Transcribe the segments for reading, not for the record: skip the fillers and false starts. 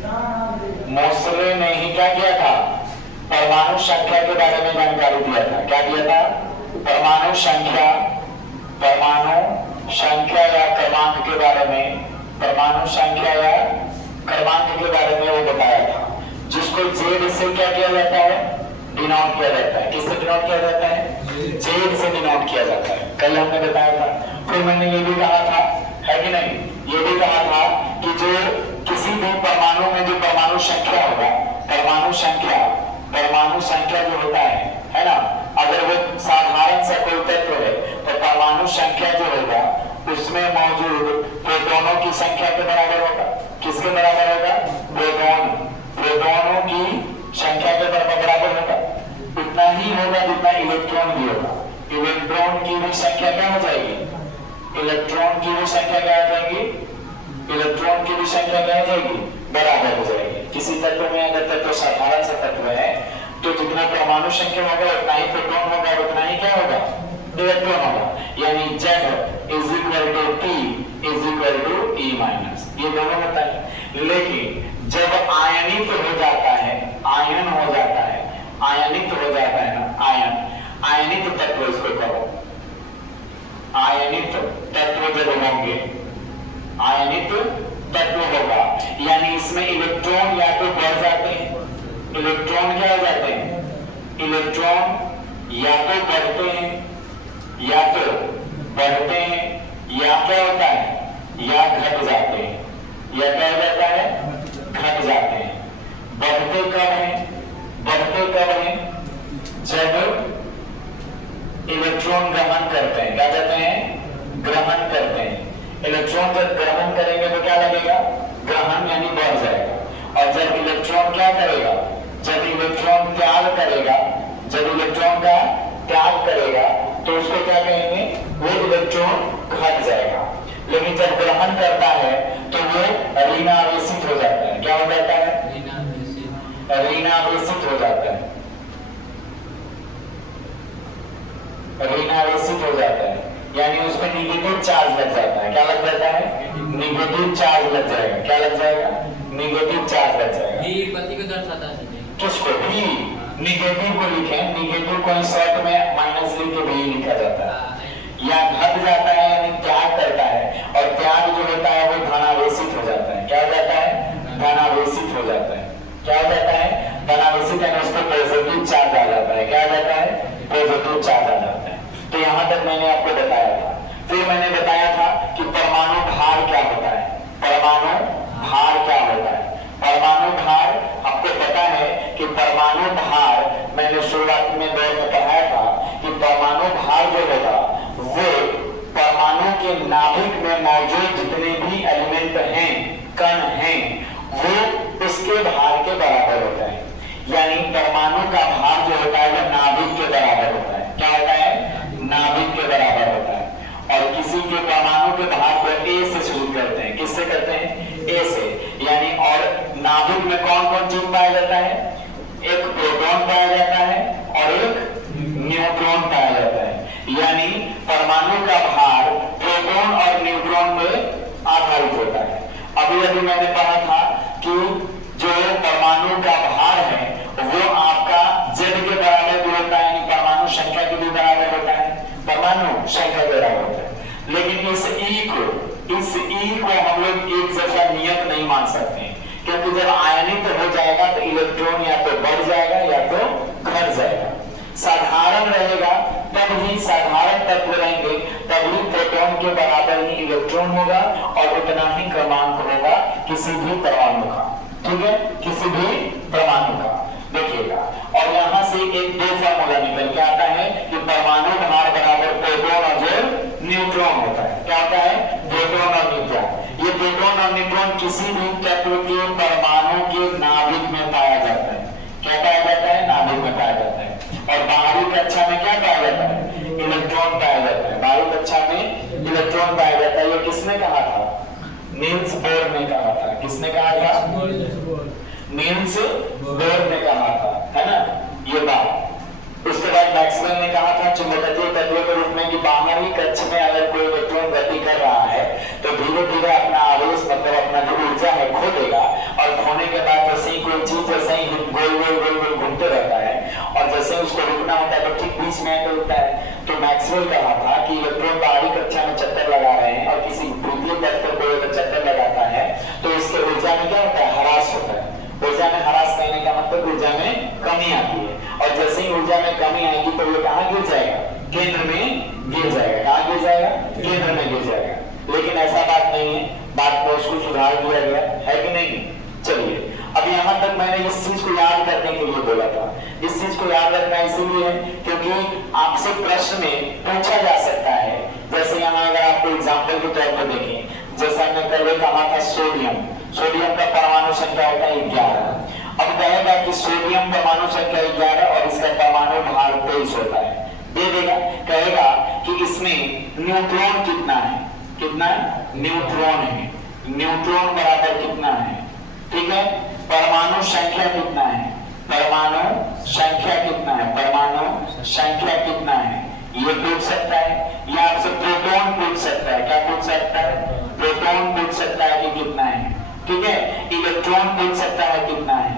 मोसले ने ही क्या किया था, परमाणु संख्या के बारे में जानकारी दिया था। क्या दिया था, परमाणु संख्या या क्रमांक के बारे में, परमाणु संख्या या क्रमांक के बारे में वो बताया था, जिसको जेड से क्या किया जाता है, डिनोट किया जाता है। किससे डिनोट किया जाता है, जेड से डिनोट किया जाता है। कल हमने बताया था। फिर मैंने ये भी कहा था, है कि नहीं, ये भी कहा था कि जो किसी भी परमाणु में जो परमाणु संख्या होगा, परमाणु संख्या जो होता है ना, अगर वो साधारण सा कोई तत्व है तो परमाणु संख्या जो होगा उसमें मौजूद प्रोटॉनों की संख्या के बराबर होगा। किसके बराबर होगा, प्रोटॉनों की संख्या के बराबर होगा। उतना ही होगा जितना इलेक्ट्रॉन भी होगा। इलेक्ट्रॉन की भी संख्या क्या हो जाएगी, इलेक्ट्रॉन की भी संख्या क्या हो जाएगी, इलेक्ट्रॉन की भी संख्या क्या हो जाएगी, बराबर हो जाएगी। किसी तत्व में अगर तत्व साधारण सा तत्व है तो जितना परमाणु संख्या होगा उतना ही प्रोटॉन होगा और उतना ही क्या होगा, इलेक्ट्रॉन होगा। यानी Z is equal to P is equal to E minus, ये दोनों होता है। लेकिन जब आयनित हो जाता है, आयन हो जाता है, आयनित हो जाता है ना, आयनित तत्व इसको कहो, आयनित तत्व जब होंगे, आयनित तत्व होगा यानी इसमें इलेक्ट्रॉन या तो बढ़ जाते हैं, इलेक्ट्रॉन क्या हो जाते हैं, इलेक्ट्रॉन या तो बढ़ते हैं या क्या होता है, या घट जाते हैं, या क्या हो जाता है, घट जाते हैं। बढ़ते कब हैं, जब इलेक्ट्रॉन ग्रहण करते हैं। क्या कहते हैं, ग्रहण करते हैं। इलेक्ट्रॉन जब ग्रहण करेंगे तो क्या लगेगा, ग्रहण यानी बढ़ जाएगा। और जब इलेक्ट्रॉन क्या करेगा, जब इलेक्ट्रॉन त्याग करेगा, जब इलेक्ट्रॉन का त्याग करेगा तो उसको क्या कहेंगे, वो इलेक्ट्रॉन घट जाएगा। लेकिन जब ग्रहण करता है तो वो ऋणावेशित हो जाता है। क्या हो जाता है, ऋणावेशित हो जाता है, ऋणावेशित हो जाता है। यानी उसमें निगेटिव चार्ज लग जाता है। क्या लग जाता है, निगेटिव चार्ज लग जाएगा। क्या लग जाएगा, निगेटिव चार्ज लग जाएगा। ये गति को दर्शाता है। किसको, भी निगेटिव को लिखे, निगेटिव को शॉर्ट में माइनस लिख के भी लिखा जाता है। या घट जाता है यानी त्याग करता है, और त्याग जो होता है वो धनावेशित हो जाता है। क्या हो जाता है, धनावेशित हो जाता है। क्या हो जाता है, धनावेशित यानी उस पर पॉजिटिव चार्ज आ जाता है। क्या आ जाता है, पॉजिटिव चार्ज आ जाता है। तो यहाँ तक मैंने आपको बताया था। फिर मैंने बताया था कि परमाणु भार क्या होता है, परमाणु भार क्या होता है। परमाणु भार आपको पता है कि परमाणु भार, मैंने शुरुआत में दौर में पढ़ाया था कि परमाणु भार जो होगा वो परमाणु के नाभिक में मौजूद जितने भी एलिमेंट हैं, कण हैं, वो उसके भार के बराबर होता है। यानी परमाणु का भार जो होता है वो नाभिक के बराबर होता है। क्या होता है, नाभिक के बराबर होता है। और किसी के परमाणु के भार को A से शुरू करते हैं। किससे करते हैं, A से। यानी और नाभिक में कौन कौन चीज पाया जाता है, एक प्रोटॉन पाया जाता है और एक न्यूट्रॉन पाया जाता है। यानी परमाणु का भार प्रोटॉन और न्यूट्रॉन में आधारित होता है। अभी मैंने पढ़ा था कि जो परमाणु का भार है वो आपका Z के बराबर भी होता है, परमाणु संख्या के भी बराबर होता है, परमाणु संख्या के बराबर होता है। लेकिन इस E को हम लोग एक जैसा नियत नहीं मान सकते हैं, क्योंकि जब आयनित हो जाएगा तो इलेक्ट्रॉन या तो बढ़ जाएगा या तो घट जाएगा। साधारण रहेगा तब ही, साधारण तत्व रहेंगे तब ही प्रोटॉन के बराबर ही इलेक्ट्रॉन होगा और उतना ही क्रमांक होगा किसी भी परमाणु का। ठीक है, किसी भी परमाणु का। देखिएगा, और यहाँ से एक दो फॉर्मूला निकल के आता है कि परमाणु भार बराबर प्रोटॉन और जो न्यूट्रॉन होता है। क्या होता है, प्रोटॉन और न्यूट्रॉन। ये प्रोटॉन और न्यूट्रॉन किसी भी तत्व के परमाणु के नाभिक में पाया जाता है। क्या पाया जाता है, नाभिक में पाया जाता है। और बाहरी कक्षा में क्या पाया जाता है, इलेक्ट्रॉन पाया जाता है। बाहरी कक्षा में इलेक्ट्रॉन पाया जाता है। ये किसने कहा था, नील्स बोर ने कहा था। किसने कहा था, नील्स बोर ने कहा था, है ना ये बात। उसके बाद मैक्सवेल ने कहा था चुंबकीय तत्व के रूप में कि बाहरी कक्ष में अगर कोई इलेक्ट्रॉन गति कर रहा है तो धीरे धीरे अपना आवेश, मतलब अपना जो ऊर्जा है खो देगा, और खोने के मैक्सवेल कहा था कि इलेक्ट्रॉन बाहरी कक्षा में चक्कर लगा रहे हैं और किसी तृतीय तत्व पर कोई अगर चक्कर लगाता है तो इसके ऊर्जा में क्या होता है, ह्रास होता है। ऊर्जा में ह्रास कहने का मतलब ऊर्जा में कमी आती है, और जैसे ही ऊर्जा में कमी आएगी तो ये कहाँ गिर जाएगा, केंद्र में गिर जाएगा। कहाँ गिर जाएगा, केंद्र में गिर जाएगा। लेकिन ऐसा बात नहीं है, बात को उसको सुधार दिया गया है कि नहीं। चलिए, अब यहाँ तक मैंने इस चीज को याद करने के लिए बोला था। इस चीज को याद रखना इसीलिए क्योंकि आपसे प्रश्न में पूछा जा सकता है। जैसे यहाँ अगर आपको एग्जाम्पल के तौर पर देखें, जैसा मैं पहले कहा था सोडियम का परमाणु संख्या होता है 11। अब कहेगा कि सोडियम परमाणु संख्या 11 और इसका परमाणु भार 23 होता है। दे देगा, कहेगा कि इसमें न्यूट्रॉन कितना है, कितना न्यूट्रॉन है, न्यूट्रॉन बराबर कितना है, ठीक है। परमाणु संख्या कितना है, परमाणु संख्या कितना है, परमाणु संख्या कितना है, ये पूछ सकता है। या आपसे प्रोटॉन पूछ सकता है, क्या पूछ सकता है, प्रोटॉन पूछ सकता है कि कितना है, ठीक है। इलेक्ट्रॉन पूछ सकता है कितना है,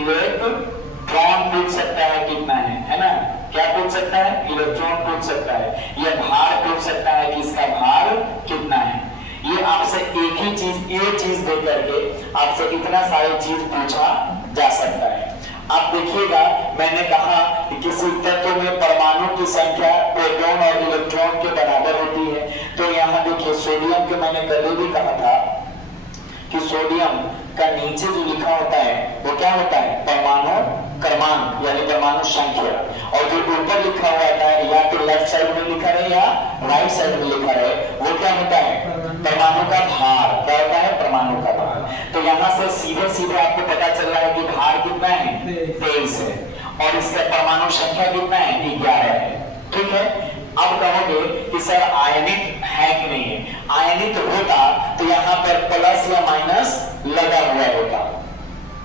इलेक्ट्रॉन पूछ सकता है कितना है ना। क्या पूछ सकता है, इलेक्ट्रॉन पूछ सकता है। यह भार पूछ सकता है कि इसका भार कितना है। ये आपसे एक ही चीज, ये चीज दे करके आपसे इतना सारी चीज पूछा जा सकता है। आप देखिएगा, मैंने कहा कि किसी तत्व में परमाणु की संख्या प्रोटॉन और इलेक्ट्रॉन के बराबर होती है। तो यहाँ देखिए, सोडियम के मैंने कल भी कहा था कि सोडियम का नीचे जो लिखा होता है वो क्या होता है, परमाणु क्रमांक यानी परमाणु संख्या। और जो ऊपर लिखा हुआ है या तो लेफ्ट साइड में लिखा रहे या राइट साइड में लिखा रहे, वो क्या होता है, परमाणु का भार। क्या होता है, परमाणु का भार। तो यहाँ से सीधे सीधे आपको पता चल रहा है कि भार कितना है, 23 है, और इसका परमाणु संख्या कितना है, 11 है, ठीक है। अब कहोगे कि सर आयनित है कि नहीं है, आयनित होता तो यहाँ पर प्लस या माइनस लगा हुआ होता,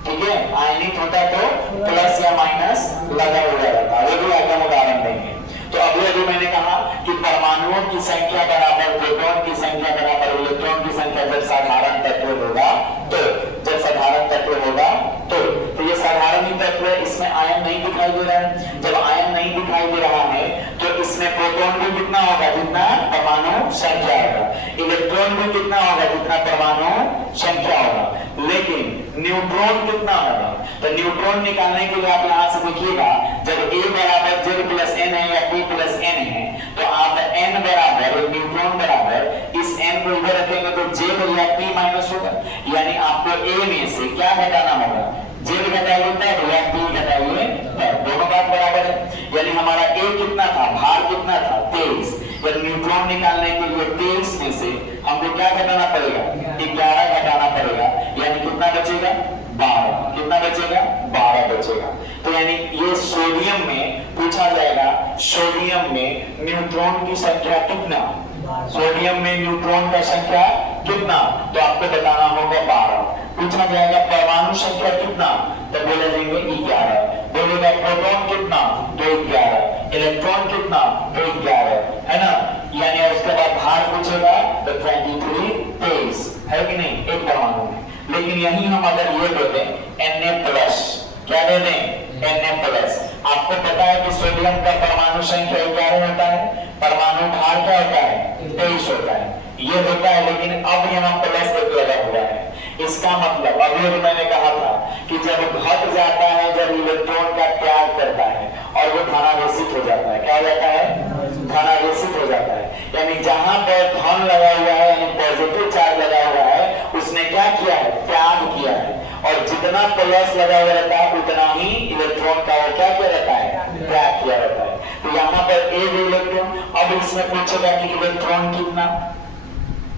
ठीक है। आयनित होता तो प्लस या माइनस लगा हुआ रहता, वो भी आगे हम उदाहरण देंगे। तो अभी मैंने कहा कि परमाणुओं की संख्या बराबर प्रोटॉन की संख्या बराबर इलेक्ट्रॉन की संख्या जब साधारण तत्व होगा तो, जब साधारण तत्व होगा तो ये साधारण ही तत्व है, इसमें आयन नहीं दिखाई दे रहा है। जब आयन नहीं दिखाई दे रहा है तो इसमें प्रोटॉन भी कितना होगा, जितना परमाणु संख्या होगा, इलेक्ट्रॉन भी कितना होगा, जितना परमाणु संख्या होगा। लेकिन न्यूट्रॉन कितना होगा, तो न्यूट्रॉन निकालने के लिए आप यहाँ से देखिएगा, जब A बराबर Z+N है या P + N है तो आप N बराबर, न्यूट्रॉन बराबर, इस N को इधर रखेंगे तो Z या P माइनस होगा। यानी आपको A में से क्या घटाना होगा, Z घटाइए तब या P घटाइए तब, दोनों बात बराबर है। यानी हमारा A कितना था, भार कितना था, 23। जब न्यूट्रॉन निकालने के लिए 23 में से हमको क्या घटाना पड़ेगा, 11 घटाना पड़ेगा। यानी कितना बचेगा, 12। कितना बचेगा, 12 बचेगा। तो यानी ये सोडियम में पूछा जाएगा, सोडियम में न्यूट्रॉन की संख्या कितना, सोडियम में न्यूट्रॉन का संख्या कितना, तो आपको बताना होगा 12। पूछा जाएगा परमाणु संख्या कितना, तो बोले देंगे 11। बोलेगा प्रोटॉन कितना, तो 11। इलेक्ट्रॉन कितना, तो 11, है ना। यानी उसके बाद भार पूछेगा तो 23 है कि नहीं, एक परमाणु में। लेकिन यही हम अगर ये दे दें Na+, क्या दे दें, Na+, आपको पता है कि सोडियम का परमाणु संख्या 11 होता है, परमाणु भार क्या होता है, 23 होता है, ये होता है। लेकिन अब यहाँ प्लस एक लगा हुआ है। इसका मतलब अभी मैंने कहा था कि जब घट जाता है, जब इलेक्ट्रॉन का त्याग करता है और वो धनावेशित हो जाता है, क्या हो जाता है, धनावेशित हो जाता है। यानी जहां पर धन लगा हुआ है, यानी पॉजिटिव चार्ज लगा हुआ है, उसने क्या किया है, त्याग किया है। और जितना प्लस लगा हुआ रहता है उतना ही इलेक्ट्रॉन का वो क्या किया रहता है, त्याग किया रहता है। तो यहाँ पर एक इलेक्ट्रॉन, अब इसमें पूछेगा कि इलेक्ट्रॉन कितना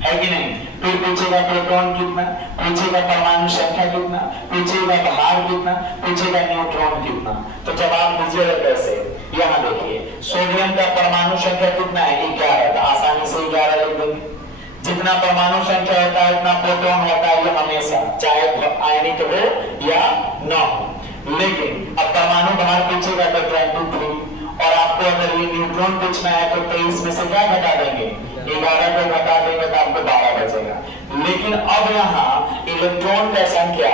है कि नहीं, फिर पूछेगा प्रोटॉन कितना, पूछेगा परमाणु संख्या कितना, पूछेगा भार कितना, पूछेगा न्यूट्रॉन कितना। तो जवाब दीजिएगा कैसे, यहाँ देखिए, सोडियम का परमाणु संख्या कितना है, 11, तो आसानी से 11 लिख देंगे। जितना परमाणु संख्या होता है उतना प्रोटॉन होता है, ये हमेशा, चाहे आयनिक हो या न हो। लेकिन अब परमाणु भार पूछेगा तो 23, और आपको अगर ये न्यूट्रॉन पूछना है तो 23 में से क्या घटा देंगे, 11 को घटा देंगे तो आपको 12 बचेगा। लेकिन अब यहाँ इलेक्ट्रॉन का संख्या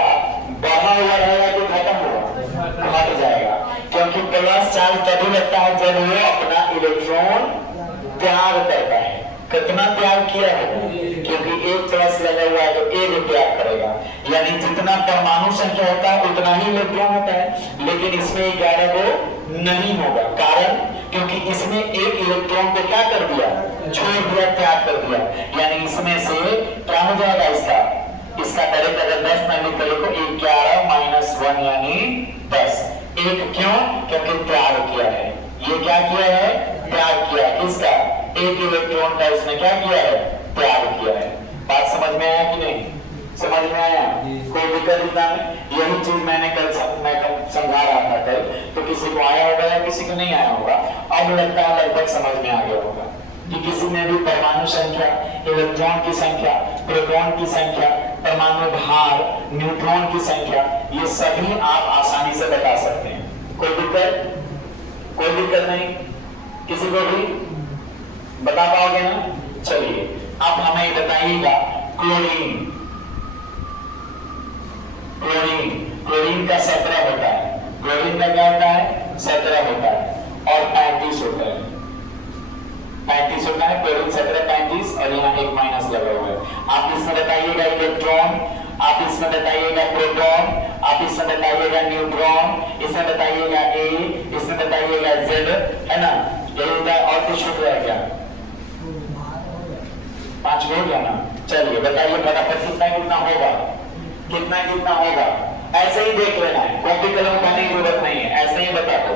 बढ़ा हुआ रहेगा कि घटा हुआ, घट जाएगा, क्योंकि प्लस चार्ज तभी लगता है जब वो अपना इलेक्ट्रॉन त्याग करता है। कितना त्याग किया है? क्योंकि एक प्लस लगा हुआ है तो एक त्याग करेगा, यानी जितना परमाणु संख्या होता है उतना ही इलेक्ट्रॉन होता है, लेकिन इसमें 11 को नहीं होगा। कारण क्योंकि इसमें एक इलेक्ट्रॉन को क्या कर दिया? छोड़ दिया, त्याग कर दिया। यानी इसमें से क्या हो जाएगा? इसका डायरेक्ट अगर 10 ना लिख तो 11 माइनस 1 यानी 10। एक क्यों? क्योंकि त्याग किया है। ये क्या किया है? त्याग किया। किसका? एक इलेक्ट्रॉन का इसने क्या किया है? त्याग किया है। बात समझ में आया कि नहीं? समझ में आया? कोई दिक्कत नहीं? यही चीज मैं कल समझा रहा था कल, तो किसी को आया होगा या किसी को नहीं आया होगा। अब लगता है लगभग समझ में आ गया होगा कि किसी में भी परमाणु संख्या, इलेक्ट्रॉन की संख्या, प्रोटॉन की संख्या, परमाणु भार, न्यूट्रॉन की संख्या, ये सभी आप आसानी से बता सकते हैं। कोई दिक्कत? कोई दिक्कत नहीं? किसी को भी बता पाओगे ना? चलिए अब हमें बताइएगा क्लोरीन। क्लोरीन का 17 होता है। क्लोरीन का क्या होता है? 17 होता है और 35 होता है। 35 होता है क्लोरीन, 17 35 और यहाँ एक माइनस लगा हुआ है। आप इसमें बताइएगा इलेक्ट्रॉन, आप इसमें बताइएगा प्रोटॉन, आप इसमें बताइएगा न्यूट्रॉन, इसमें बताइएगा ए, इसमें बताइएगा जेड, है ना? यही होता है। और कुछ छूट रहा है क्या? 5 हो गया ना? चलिए बताइए फटाफट कितना कितना होगा? कितना कितना होगा? ऐसे ही देख लेना है, कॉपी कलम करने की जरूरत नहीं है, ऐसे ही बता दो,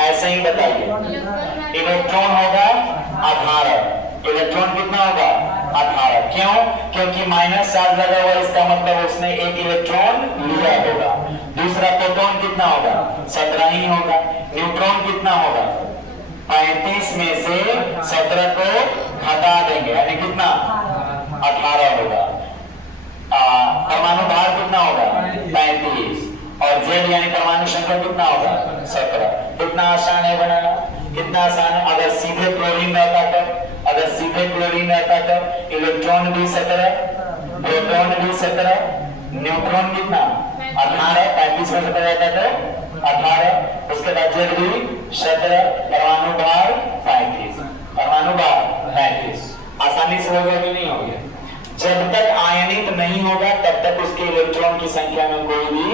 ऐसे ही बताइए। इलेक्ट्रॉन होगा 18। इलेक्ट्रॉन कितना होगा? 18। क्यों? क्योंकि माइनस चार्ज लगा हुआ, इसका मतलब उसने एक इलेक्ट्रॉन लिया होगा। दूसरा प्रोटॉन कितना होगा? 17 ही होगा। न्यूट्रॉन कितना होगा? 35 में से 17 को हटा देंगे, यानी कितना? 18 होगा। परमाणु भार कितना होगा? 35। और जेड यानी परमाणु संख्या कितना होगा? 17। कितना आसान है बनाना? कितना आसान है। अगर सीधे क्लोरीन रहता तब, अगर सीधे क्लोरीन रहता तब इलेक्ट्रॉन भी 17, प्रोटॉन भी 17, न्यूट्रॉन कितना? 18। 35 में 17 रहता तो 18। उसके बाद जेड भी 17, परमाणु भार 35, परमाणु भार 35। आसानी से हो गया कि नहीं हो गया? जब तक आयनित नहीं होगा तब तक उसके इलेक्ट्रॉन की संख्या में कोई भी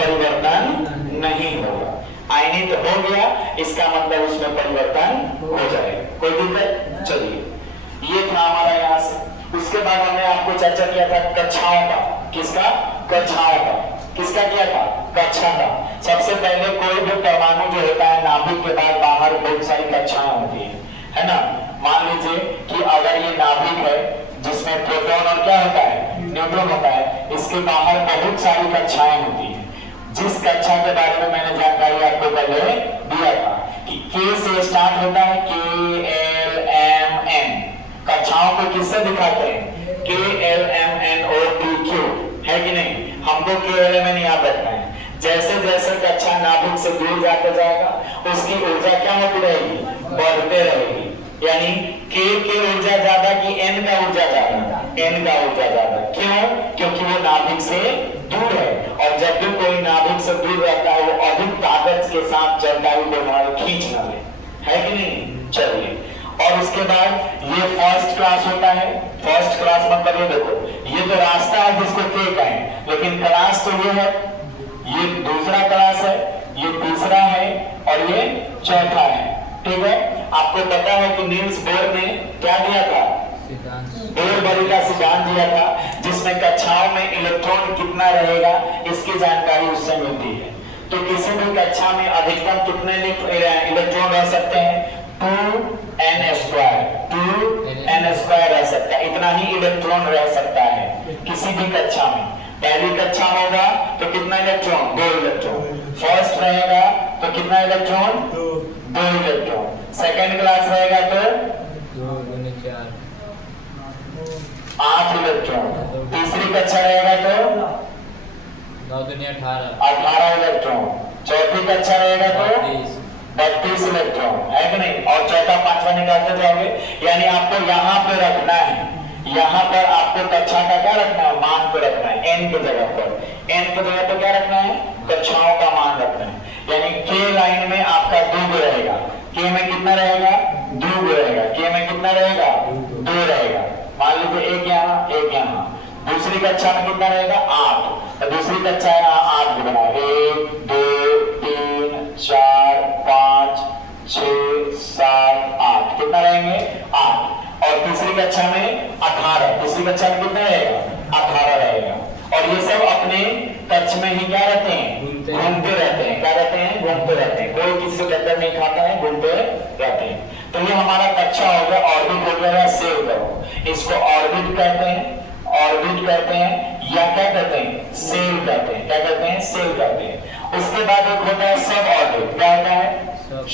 परिवर्तन नहीं होगा। आयनित हो गया इसका मतलब उसमें परिवर्तन हो जाएगा। कोई दिक्कत? चलिए ये था हमारा यहाँ से। उसके बाद हमने आपको चर्चा किया था कक्षाओं का। किसका? कक्षाओं का। किसका किया था? कक्षा का। सबसे पहले कोई भी परमाणु जो होता है नाभिक के बाद बाहर बहुत सारी कक्षाएं होती है ना? मान लीजिए कि अगर ये नाभिक है जिसमें प्रोटॉन और क्या होता है? न्यूट्रॉन होता है, इसके बाहर बहुत सारी कक्षाएं होती हैं। जिस कक्षा के बारे में मैंने जानकारी आपको पहले दिया था कि K से स्टार्ट होता है, K L M N। कक्षाओं को किससे दिखाते हैं? K L M N O P Q, है कि नहीं? हमको K L M N याद रखना है। जैसे जैसे कक्षा नाभिक से दूर जाते जाएगा उसकी ऊर्जा क्या होती रहेगी? बढ़ते रहेगी। यानी K की ऊर्जा ज्यादा कि N का ऊर्जा ज्यादा? N का ऊर्जा ज्यादा। क्यों? क्योंकि वो नाभिक से दूर है, और जब भी कोई नाभिक से दूर रहता है वो अधिक ताकत के साथ चलता है, वो खींच ना ले, है कि नहीं? चलिए, और उसके बाद ये फर्स्ट क्लास होता है। फर्स्ट क्लास मतलब ये देखो, ये तो रास्ता है जिसको K कहें, लेकिन क्लास तो ये है, ये दूसरा क्लास है, ये तीसरा है और ये चौथा है। ठीक है? आपको पता है कि नील्स बोर ने क्या दिया था? बोर-बरी का सिद्धांत दिया था, जिसमें कक्षाओं में इलेक्ट्रॉन कितना रहेगा इसकी जानकारी उससे मिलती है। तो किसी भी कक्षा में अधिकतम कितने इलेक्ट्रॉन रह सकते हैं? 2n², 2n² रह सकता है। इतना ही इलेक्ट्रॉन रह सकता है किसी भी कक्षा में। पहली कक्षा होगा तो कितना इलेक्ट्रॉन? 2 इलेक्ट्रॉन। फर्स्ट रहेगा तो कितना इलेक्ट्रॉन? 2 इलेक्ट्रॉन। सेकेंड क्लास रहेगा तो 8 इलेक्ट्रॉन। तीसरी कक्षा रहेगा तो 9 दूनी 18 इलेक्ट्रॉन। चौथी कक्षा रहेगा तो 32 इलेक्ट्रॉन, है कि नहीं? और चौथा पांचवा निकालते जाओगे, यानी आपको यहाँ पे रखना है, यहाँ पर आपको कक्षा का क्या रखना है? मान पे रखना है, n की जगह पर। n की जगह पर क्या रखना है? कक्षाओं का मान रखना है। यानी K लाइन में आपका 2 रहेगा। K में कितना रहेगा? दो रहेगा, के में कितना रहेगा, दो रहेगा। मान लीजिए एक यहाँ एक यहाँ। दूसरी कक्षा में कितना रहेगा, 8। तो दूसरी कक्षा है 8 गुना 1 2 3 4 5 6 7 8 कितना रहेंगे, 8। और तीसरी कक्षा में 18। तीसरी कक्षा में कितना रहेगा, 18 रहेगा। और ये सब अपने कक्ष में ही क्या रहते हैं, घूमते रहते हैं। क्या रहते हैं, घूमते रहते हैं। कोई किसी से टक्कर नहीं खाता है, घूमते रहते हैं। तो ये हमारा कक्षा हो गया, ऑर्बिट हो गया। सेव करो इसको, ऑर्बिट कहते हैं, ऑर्बिट कहते हैं या क्या कहते हैं, सेल कहते हैं। क्या कहते हैं, सेल कहते हैं। उसके बाद एक होता है सब ऑर्बिट। क्या होता है,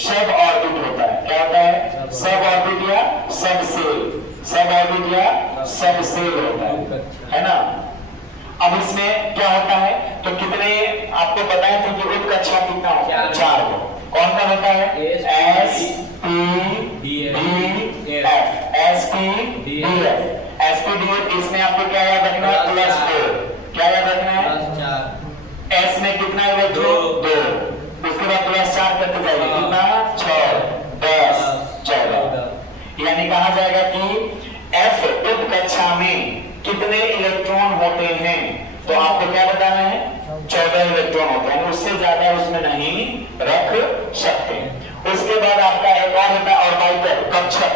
सब ऑर्बिट होता है। क्या होता है, सब ऑर्बिट या सब सेल। सब ऑर्बिट या सब सेल होता है ना। अब इसमें क्या होता है, तो कितने आपको बताया था कि उत्कक्षा कितना होता है, 4 को। कौन कौन होता है, S P D F, S P D F, S P D F. इसमें आपको क्या याद रखना है, +4। क्या याद रखना है, एस में कितना इलेक्ट्रॉन, 2। उसके बाद +4 करते जाइए, कितना, 6 10 14। यानी कहा जाएगा कि एफ उत्कक्षा में कितने इलेक्ट्रॉन होते हैं, तो आपको क्या बताना है, 14 इलेक्ट्रॉन होते हैं। उससे ज्यादा उसमें नहीं रख सकते। उसके बाद आपका एक और होता है ऑर्बिटल, कक्षक।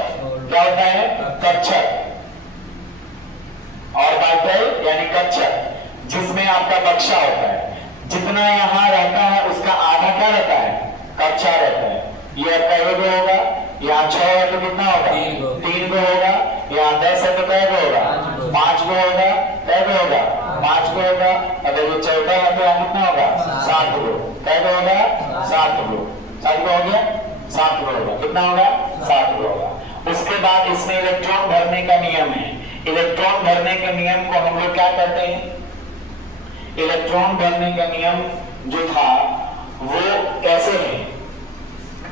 क्या होता है, कक्षक। ऑर्बिटल यानी कक्षक, जिसमें आपका बक्सा होता है। जितना यहाँ रहता है उसका आधा क्या रहता है, कक्षा रहता है। ये आपका 1 होगा, यहाँ 6 है तो कितना होगा, 3 गो होगा। यहाँ 10 है तो कै गो होगा, 5 गो होगा। कै गो होगा, 5 गो होगा। अगर ये 14 है तो यहाँ कितना होगा, 7 गो। कै गो होगा, 7 गो। 7 गो हो गया, 7 गो होगा। कितना होगा, 7 गो होगा। उसके बाद इसमें इलेक्ट्रॉन भरने का नियम है। इलेक्ट्रॉन भरने के नियम को हम लोग क्या कहते हैं, इलेक्ट्रॉन भरने का नियम जो था वो कैसे है,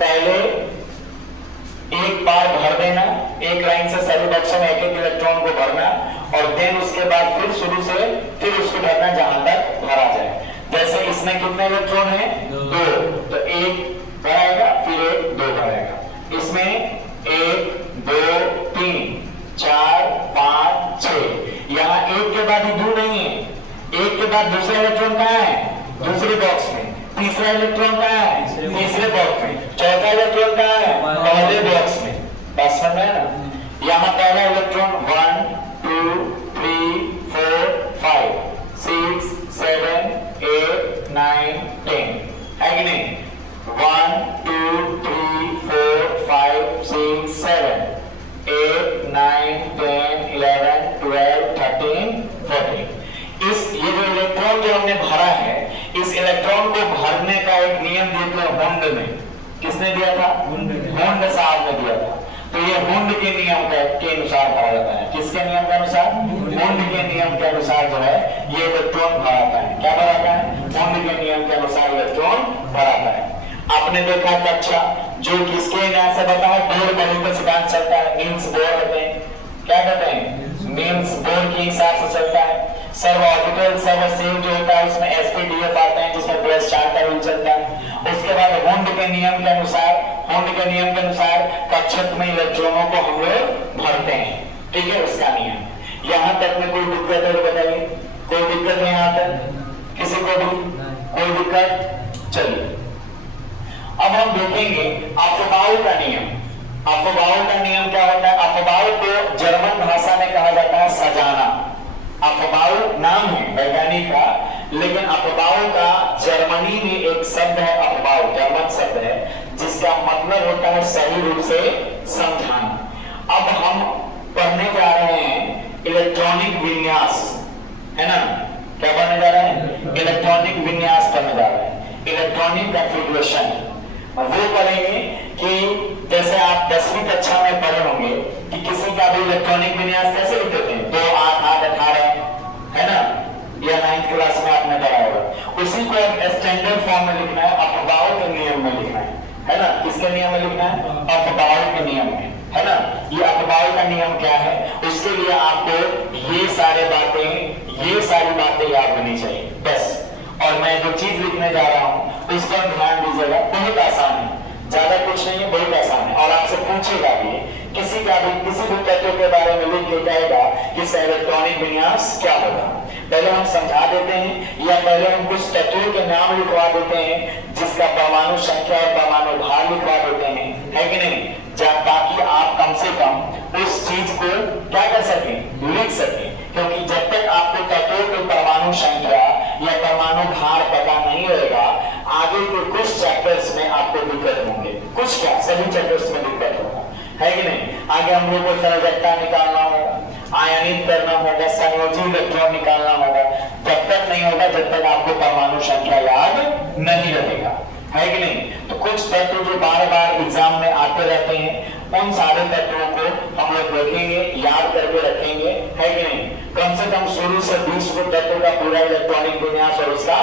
पहले एक बार भर देना, एक लाइन से सभी बक्सों में एक इलेक्ट्रॉन को भरना, और देन उसके बाद फिर शुरू से फिर उसको भरना जहां तक भरा जाए। जैसे इसमें कितने इलेक्ट्रॉन है, 2। तो एक भराएगा, फिर एक 2 भराएगा। इसमें 1 2 3 4 5 6। यहाँ एक के बाद ही 2 नहीं है, एक के बाद दूसरा इलेक्ट्रॉन कहाँ है, दूसरे बॉक्स में। तीसरा इलेक्ट्रॉन कहाँ है, तीसरे बॉक्स में। चौथा इलेक्ट्रॉन कहाँ है, पहले बॉक्स में। बस समझ में ना। यहाँ पहला इलेक्ट्रॉन 1 2 3 4 5 6 7 8 9 10 है कि नहीं। 1 2 3 4 5 6 7 8 9 10 11 12 13 14। ये जो इलेक्ट्रॉन जो हमने भरा है, इस इलेक्ट्रॉन को भरने का एक नियम दिया था हुंड में। किसने दिया था, हुंड साहब ने दिया था। तो ये हुंड के नियम के अनुसार भरा जाता है। किसके नियम के अनुसार, हुंड के नियम के अनुसार जो है ये इलेक्ट्रॉन भराता है। क्या भराता है, हुंड के नियम के अनुसार इलेक्ट्रॉन भराता है। आपने देखा कक्षा जो किसके यहाँ से बता है, बोर बनी का सिद्धांत चलता है, मीन्स बोर होते हैं। क्या कहते हैं, मीन्स बोर के हिसाब से चलता है। सब ऑर्बिटल सब सेल जो होता है उसमें sp-df आते हैं, जिसमें +4 का रूल चलता है। उसके बाद हुंड के नियम के अनुसार, हुंड के नियम के अनुसार कक्षक में इलेक्ट्रॉनों को हम लोग भरते हैं। ठीक है, उसका नियम। यहाँ तक में कोई दिक्कत है तो बताइए, कोई दिक्कत है यहाँ तक, किसी को भी कोई दिक्कत। चलिए अब हम देखेंगे अफबाउ का नियम। अफबाउ का नियम क्या होता है, अफबाउ को जर्मन भाषा में कहा जाता है सजाना। अफबाउ नाम है वैज्ञानिक का, लेकिन अफबाउ का जर्मनी में एक शब्द है, अफबाउ जर्मन शब्द है, जिसका मतलब होता है सही रूप से समझाना। अब हम पढ़ने जा रहे हैं इलेक्ट्रॉनिक विन्यास, है ना। क्या पढ़ने जा रहे हैं, इलेक्ट्रॉनिक विन्यास पढ़ने जा रहे हैं, इलेक्ट्रॉनिक कॉन्फ़िगरेशन। वो पढ़ेंगे कि जैसे आप 10वीं कक्षा में पढ़े होंगे कि किसी का भी इलेक्ट्रॉनिक विन्यास कैसे लिखते थे, 2 8 8 18, है ना, या 9th क्लास में आपने पढ़ा होगा। उसी को स्टैंडर्ड फॉर्म में लिखना है, अफबाउ के नियम में लिखना है ना। किसके नियम में लिखना है, अफबाउ के नियम में, है ना। ये अफबाउ का नियम क्या है, उसके लिए आपको ये सारी बातें याद होनी चाहिए बस। और मैं जो चीज लिखने जा रहा हूं उस पर ध्यान दीजिएगा, बहुत आसान है। ज्यादा कुछ नहीं है, बहुत आसान है। और आपसे पूछेगा भी, किसी भी तत्व के बारे में लिख के कहेगा कि इसका इलेक्ट्रॉनिक विन्यास क्या होगा। पहले हम समझा देते हैं या पहले हम कुछ तत्वों के नाम लिखवा देते हैं जिसका परमाणु संख्या और परमाणु भार लिखवा देते हैं, है कि नहीं, ताकि आप कम से कम उस चीज को क्या कर सकें, लिख सकें। क्योंकि जब तक आपको तत्वों के परमाणु संख्या या परमाणु भार पता नहीं रहेगा, आगे के कुछ चैप्टर्स में आपको दिक्कत होंगे। कुछ क्या, सभी चैप्टर्स में दिक्कत होगा, है कि नहीं। आगे हम लोग को संयोजकता निकालना होगा, आयनित करना होगा, संयोजी इलेक्ट्रॉन निकालना होगा। जब तक नहीं होगा जब तक आपको परमाणु संख्या याद नहीं रहेगा, है कि नहीं। तो कुछ तत्व जो बार बार एग्जाम में आते रहते हैं, उन सारे तत्वों को हम लोग देखेंगे, याद करके रखेंगे, है कि नहीं। कम से कम शुरू से 20 तत्वों का पूरा इलेक्ट्रॉनिक विन्यास और उसका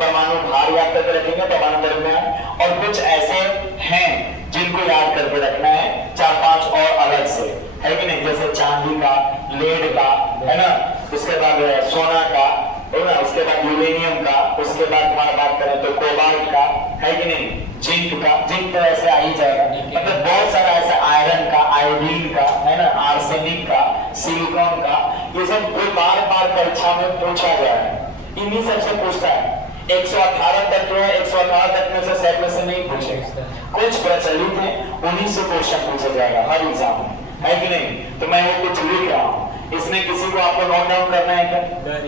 परमाणु भार याद करके रखेंगे परमाणु द्रव्यमान। और कुछ ऐसे हैं जिनको याद करके रखना है 4-5 और अलग से, है कि नहीं। जैसे चांदी का, लेड का, है ना, उसके बाद सोना का, है ना, उसके बाद यूरेनियम का, उसके बाद हमारा बात करें तो कोबाल्ट का, है कि नहीं, जिंक का, जिंक तो ऐसे आ ही जाएगा। मतलब बहुत सारा ऐसा, आयरन का, आयोडीन का, है ना, आर्सेनिक का, सिलिकॉन का, ये सब बार बार परीक्षा में पूछा गया है, इन्हीं सबसे पूछता है। 118 तत्व है, 118 तत्व में से सेट में से नहीं पूछेगा, कुछ प्रचलित है, उन्हीं से क्वेश्चन पूछा जाएगा हर एग्जाम में, है कि नहीं। तो मैं वो कुछ लिख रहा हूँ, इसमें किसी को आपको नोट डाउन करना है क्या,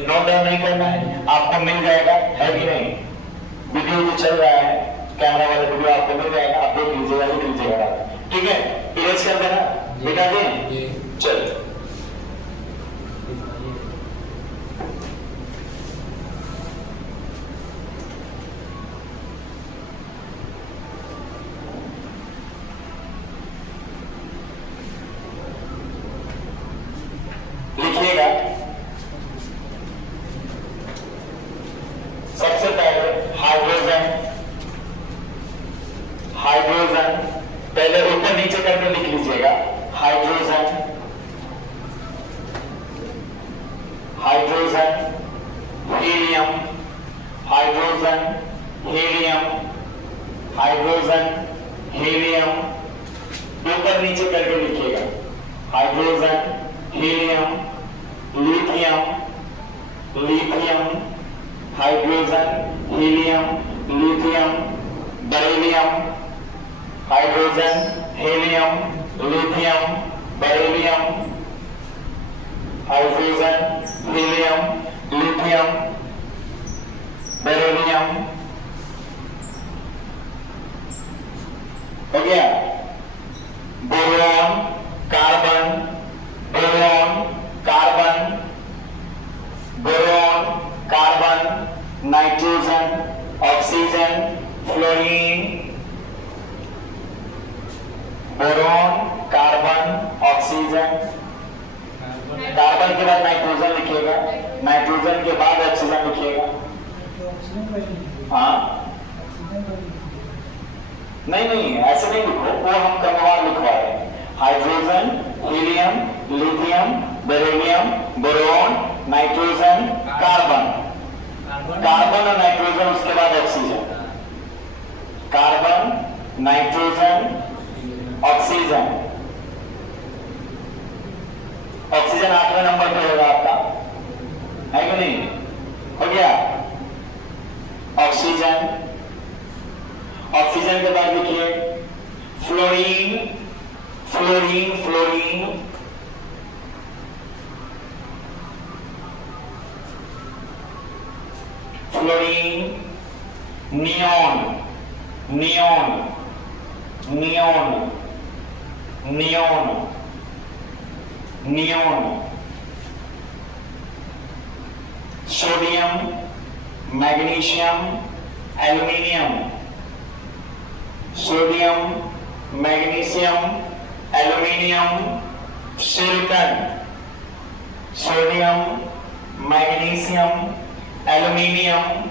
नोट डाउन नहीं करना है, आपको मिल जाएगा, है कि नहीं। वीडियो जो चल रहा है, कैमरा वाला वीडियो आपको मिल जाएगा, आप देख लीजिएगा, लिख लीजिएगा, ठीक है। इरेज कर देना, मिटा दें, चलो। लिखिएगा, सबसे पहले हाइड्रोजन, हाइड्रोजन पहले ऊपर नीचे करके लिख लीजिएगा। Hydrogen, hydrogen, helium, hydrogen, helium, hydrogen, helium, ऊपर नीचे करके लिखिएगा। Hydrogen, helium, lithium, lithium, hydrogen, helium, lithium, beryllium, hydrogen, helium, lithium, beryllium, hydrogen, helium, lithium, beryllium, हो गया। Boron, carbon, boron, carbon, boron, carbon, nitrogen, oxygen, fluorine, boron, carbon, oxygen, carbon के बाद nitrogen लिखिएगा, nitrogen के बाद oxygen लिखिएगा। हाँ, नहीं ऐसे नहीं लिखो, वो हम क्रमवार लिखवा रहे हैं। Hydrogen, helium, lithium, beryllium, boron, nitrogen, carbon, carbon और नाइट्रोजन, उसके बाद oxygen, carbon, nitrogen, oxygen. Oxygen 8वें नंबर पे होगा आपका, है कि नहीं, हो गया। ऑक्सीजन, ऑक्सीजन के बाद लिखिए fluorine, fluorine, fluorine, fluorine, neon, neon, neon, neon, neon, sodium, magnesium, aluminium, sodium, magnesium, aluminium, silicon, sodium, magnesium, aluminium,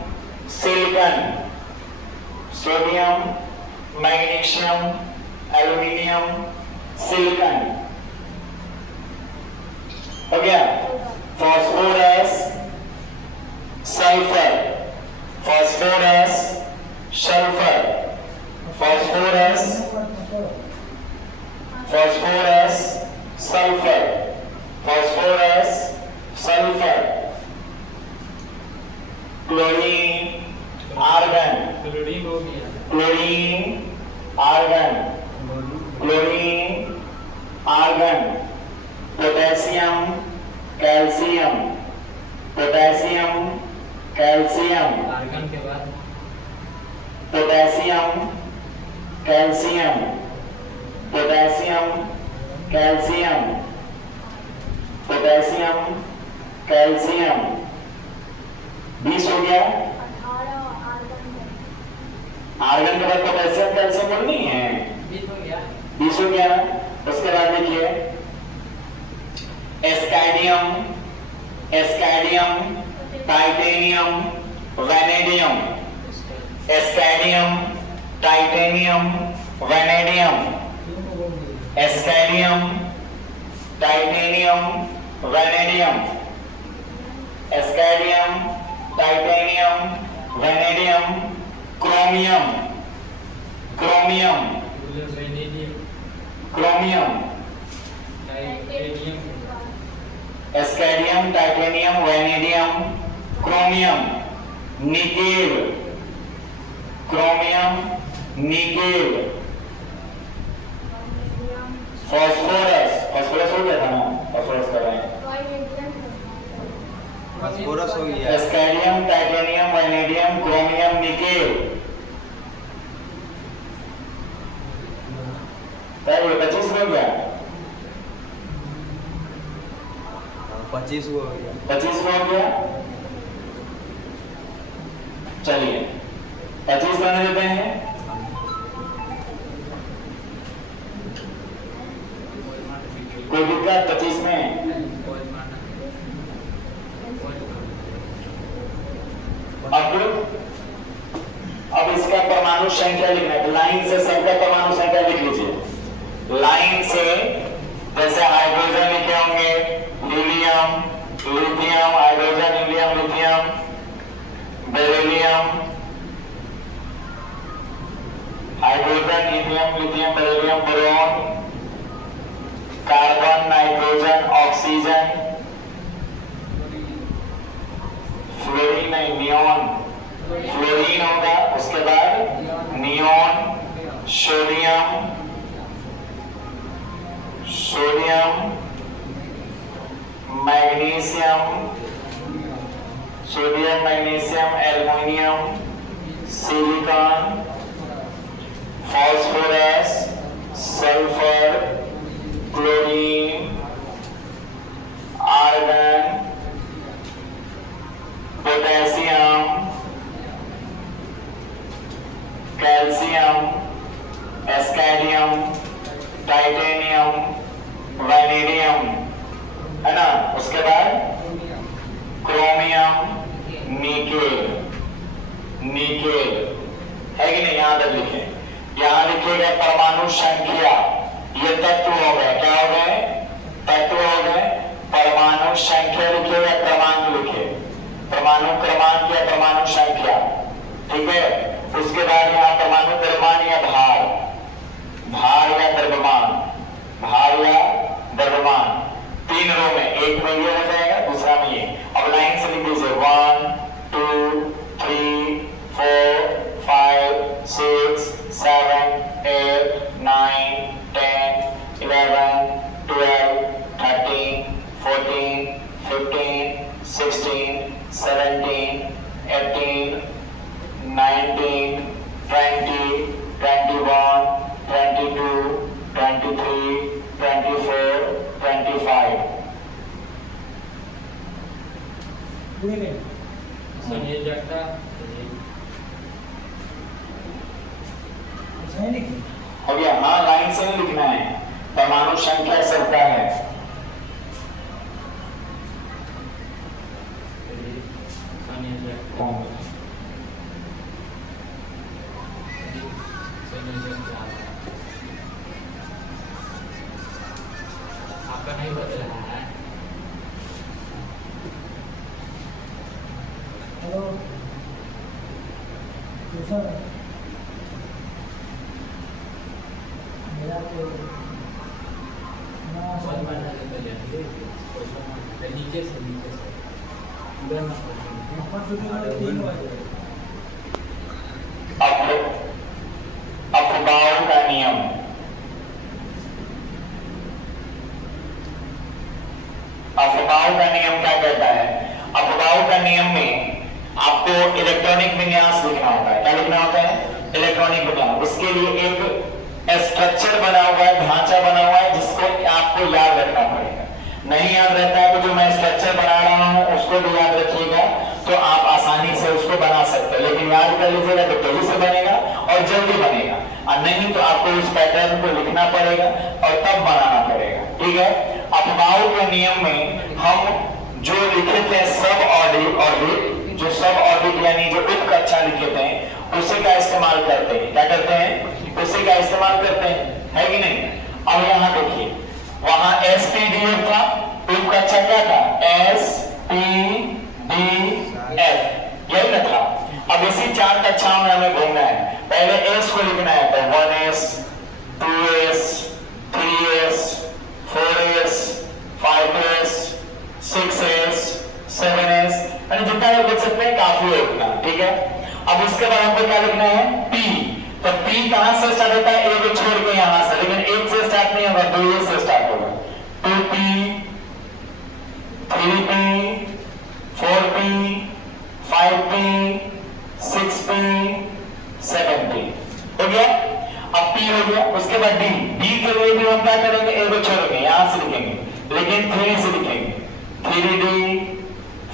silicon, sodium, magnesium, aluminium, silicon, हो गया। Phosphorus, sulphur, phosphorus, sulphur, phosphorus, chlorine argon, chlorine हो गया, chlorine argon, chlorine argon, potassium calcium, potassium calcium, argon के बाद potassium calcium, potassium calcium, potassium calcium, 20 हो गया। Argon के बाद पोटेशियम कैल्शियम बोल नहीं है, 20 हो गया, 20 हो गया ना। उसके बाद देखिए scandium, scandium, titanium, vanadium, scandium, titanium, vanadium, scandium, titanium, vanadium, scandium, titanium, vanadium, chromium, chromium, vanadium, chromium, titanium, scandium, titanium, vanadium, chromium, nickel, chromium, nickel, phosphorus, phosphorus हो गया था ना, फास्फोरस कर रहे हैं, फास्फोरस हो गया, एस्कैडियम, टाइटेनियम, वैनेडियम, क्रोमियम, निकेल, 25 हो गया, 25 हो गया, 25 हो गया। चलिए 25 करने देते हैं। कोई दिक्कत 25 में? अब इसका परमाणु संख्या लिखना है, लाइन से सबका परमाणु संख्या लिख लीजिए। लाइन से जैसे हाइड्रोजन लिखे होंगे, helium, lithium, hydrogen, helium, lithium, beryllium, hydrogen, helium, lithium, beryllium, boron, carbon, nitrogen, oxygen, fluorine नहीं, नियॉन, फ्लोरीन होगा, उसके बाद neon, sodium, sodium, magnesium, sodium, magnesium, aluminium, silicon, phosphorus, sulphur, chlorine, argon, potassium, calcium, scandium, titanium, vanadium, है ना। उसके बाद chromium, nickel, nickel है कि नहीं, यहां तक लिखे। यहां लिखेगा परमाणु संख्या, ये तत्व हो गए, क्या हो गए, तत्व हो गए। परमाणु संख्या लिखेगा, क्रमांक लिखे, परमाणु क्रमांक या परमाणु संख्या, ठीक है। उसके बाद यहाँ परमाणु द्रव्यमान या भार, भार या द्रव्यमान, भार या द्रव्यमान, 3 रो में, एक में ये हो जाएगा, दूसरा में ये। अब लाइन से लिख दीजिए 1 2 3 4 5 6 7 8 9 10 11 12 13 14 15 16 17 18 19 20 21 22 23 24 25। सुनिए जट्टा हो गया, हाँ लाइन से नहीं लिखना है, परमाणु संख्या सबका है। सुनिए जट्टा आपका नहीं बदला है। हेलो मेरा नीचे से उधर ना अफबाओं का नियम। अफबाओं का नियम क्या कहता है? अफबाओं का नियम में आपको इलेक्ट्रॉनिक विन्यास लिखना होता है। क्या लिखना होता है? इलेक्ट्रॉनिक विन्यास। उसके लिए एक स्ट्रक्चर बना हुआ है, ढांचा बना हुआ है, जिसको आपको याद रखना पड़ेगा। नहीं याद रहता है तो जो मैं स्ट्रक्चर बना रहा हूं उसको भी याद रखिएगा, तो आप आसानी से उसको बना सकते हैं। लेकिन याद कर लीजिएगा तो तेजी से बनेगा और जल्दी बनेगा, और नहीं तो आपको उस पैटर्न को लिखना पड़ेगा और तब बनाना पड़ेगा। ठीक है? अफबाओं के नियम में हम जो लिखे थे सब ऑर्बिट, जो सब ऑर्बिट यानी जो उपकक्षा लिखे थे उसी का इस्तेमाल करते हैं। क्या करते हैं? उसी का इस्तेमाल करते हैं, है कि नहीं? अब यहां देखिए, वहां SPDF था, उपकक्षा क्या था? SPDF, यही ना था। अब इसी 4 कक्षाओं में हमें घूमना है। पहले S को लिखना है तो 1S, 2S, 3S, 4S, 5S, 6S, 7S, यानी जितना लोग लिख सकते हैं काफी है उतना। ठीक है? अब इसके बाद हमको क्या लिखना है? P। तो P कहां से स्टार्ट होता है? A को छोड़ के यहां से, लेकिन 1 से स्टार्ट नहीं होगा, 2 से स्टार्ट होगा। 2P, 3P, 4P, 5P, 6P, 7P। हो गया? अब P हो गया। उसके बाद D। D के लिए भी हम क्या करेंगे? A को छोड़ेंगे, यहां से लिखेंगे, लेकिन 3 से लिखेंगे। 3D,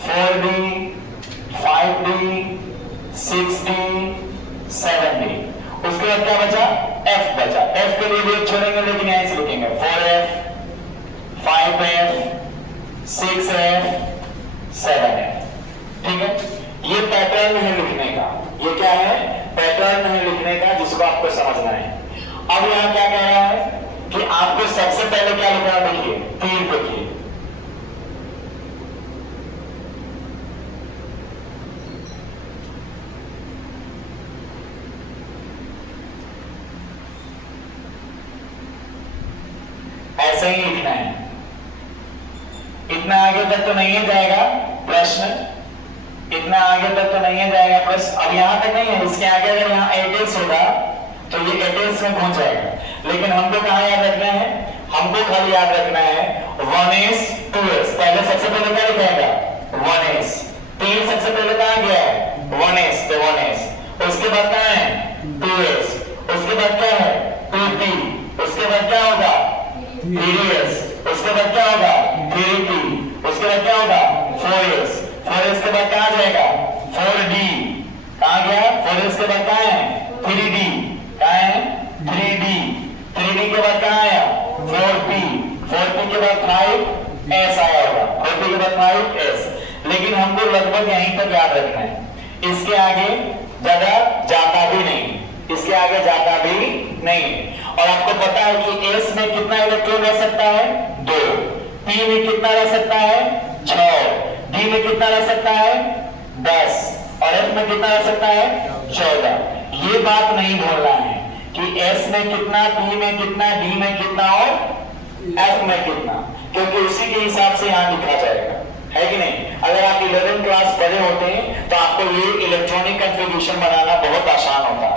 4D, 5D, 6D, 7D। उसके बाद क्या बचा? F बचा। F के लिए भी एक छोड़ेंगे, लेकिन यहीं से लिखेंगे 4F, 5F, 6F, 7F। ठीक है? ये पैटर्न है लिखने का। ये क्या है? पैटर्न है लिखने का, जिसको आपको समझना है। अब यहां क्या कह रहा है कि आपको सबसे पहले क्या लिखना है? देखिए, तीर देखिए, ऐसे ही लिखना है। इतना आगे तक तो नहीं जाएगा प्रश्न, इतना आगे तक तो नहीं जाएगा प्रश्न। अब यहां तक नहीं है, इसके आगे अगर यहाँ एटेस होगा तो ये एटेस में पहुंच जाएगा। लेकिन हमको कहां याद रखना है? हमको खाली याद रखना है 1S, 2S। पहले सबसे पहले क्या लिखाएगा? 1S। तीर सबसे पहले कहां गया है? 1S, तो 1S। उसके बाद क्या है? 2S। उसके बाद क्या है? 2P। उसके बाद क्या होगा? 3S। उसके बाद क्या होगा? 3P। उसके बाद क्या होगा? 4S। 4S के बाद कहां जाएगा? 4D। कहां गया? 4S के बाद कहां है? 3D। कहां है? 3D। 3D के बाद कहां आया? 4P। 4P के बाद 5S आया होगा। 4P के बाद 5S। लेकिन हमको लगभग यहीं तक याद रखना है। इसके आगे ज्यादा जाता भी नहीं, इसके आगे जाता भी नहीं। और आपको पता है कि S में कितना इलेक्ट्रॉन रह सकता है? 2। P में कितना रह सकता है? 6। D में कितना रह सकता है? 10। और F में कितना रह सकता है? 14। ये बात नहीं भूलना है कि S में कितना, P में कितना, D में कितना और F में कितना, क्योंकि उसी के हिसाब से यहां लिखा जाएगा, है कि नहीं? अगर आप 11th क्लास पढ़े होते हैं तो आपको ये इलेक्ट्रॉनिक कॉन्फ़िगरेशन बनाना बहुत आसान होता।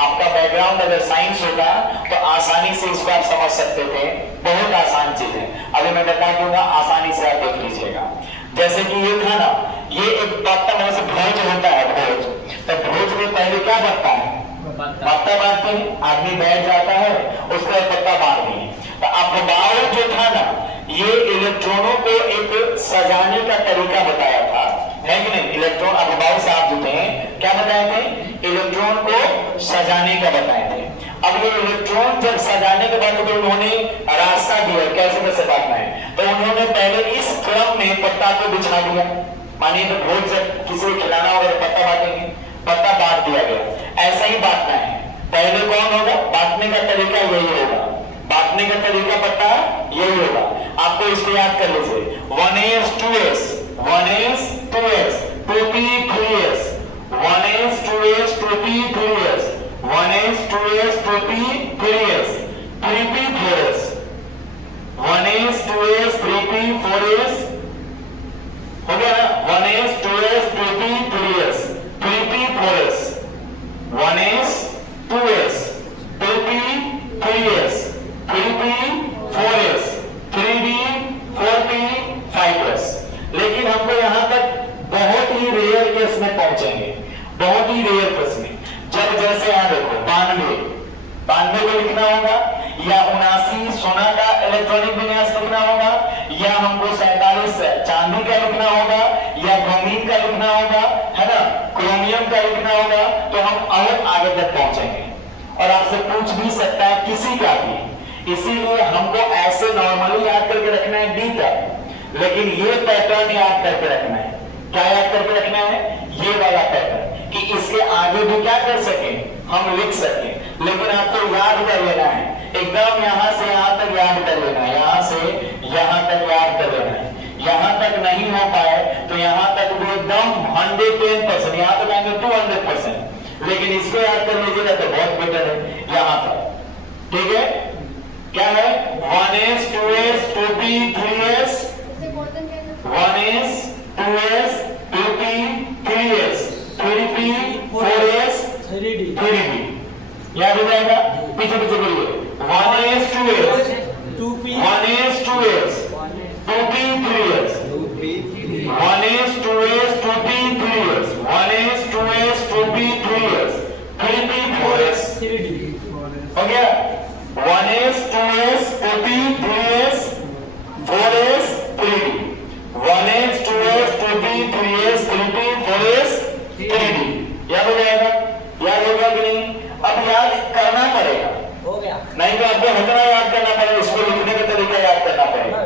आपका बैकग्राउंड अगर साइंस होता तो आसानी से इसको आप समझ सकते थे। बहुत आसान चीज है, अभी मैं बता दूंगा, आसानी से आप देख लीजिएगा। जैसे कि ये था ना, ये एक पत्ता में से भोज होता है, भोज। तो भोज में पहले क्या बनता है? पत्ता बांधते हैं, आदमी बैठ जाता है, उसके बाद पत्ता बांध दिए। तो अफबाओं जो था ना, ये इलेक्ट्रॉनों को एक सजाने का तरीका बताया था, है कि नहीं? इलेक्ट्रॉन अफबाओं से आप जुटे हैं, क्या बताए थे? इलेक्ट्रॉन को सजाने का बताए थे। अब ये इलेक्ट्रॉन जब सजाने के बाद तो उन्होंने रास्ता दिया कैसे कैसे बांटना है। तो उन्होंने पहले इस क्रम में पत्ता को बिछा दिया। मानिए तो भोज जब किसी को खिलाना होगा तो पत्ता बांटेंगे, पत्ता बांट दिया गया। ऐसा ही बांटना है। पहले कौन होगा? बांटने का तरीका यही होगा, बांटने का तरीका पता यही होगा। आपको इसको याद कर लीजिए, 1S, 2S, 1S, 2S, 2P, 3S, 1S, 2S, 2P, 3S, 1S, 2S, 2P, 3S, 3P, 4S, 1S, 2S, 3P, 4S, हो गया ना? 1S, 2S, 2P, ही रेयर केस में, जब जैसे यहाँ देखो 92 को लिखना होगा, या 79 सोना का इलेक्ट्रॉनिक विन्यास लिखना होगा, या हमको 47 चांदी का लिखना होगा, या ब्रोमीन का लिखना होगा, है ना, क्रोमियम का लिखना होगा, तो हम और आगे तक पहुंचेंगे। और आपसे पूछ भी सकता है किसी का भी, इसीलिए हमको ऐसे नॉर्मली याद करके रखना है डी तक, लेकिन ये पैटर्न याद करके रखना है। क्या याद करके रखना है? ये वाला पैटर्न, कि इसके आगे भी क्या कर सके, हम लिख सके। लेकिन आपको याद कर लेना है, एकदम यहां से यहां तक याद कर लेना है, यहां से यहां तक याद कर लेना है। यहां तक नहीं हो पाए तो यहां तक भी एकदम 110%, यहां तक आएंगे 200%, लेकिन इसको याद कर लीजिएगा तो बहुत बेटर है यहां तक। ठीक है, क्या है? 1s 2s 2p 3s, 1s 2s 2p 3s 3p 4s 3d, याद हो जाएगा? पीछे पीछे बोलिए, 1s 2s 2p 1s 2s 2p 3s 1s 2s 2p 3s 1s 2s 2p 3s 3p 4s, हो गया? 1s 2s 2p 3s 4s 3d, 1s 2s 2p 3s 3p 4s 3d, याद हो जाएगा? याद हो गया कि नहीं? अब याद करना पड़ेगा, हो गया। नहीं तो आपको हटना याद करना पड़ेगा, इसको लिखने का तरीका याद करना पड़ेगा।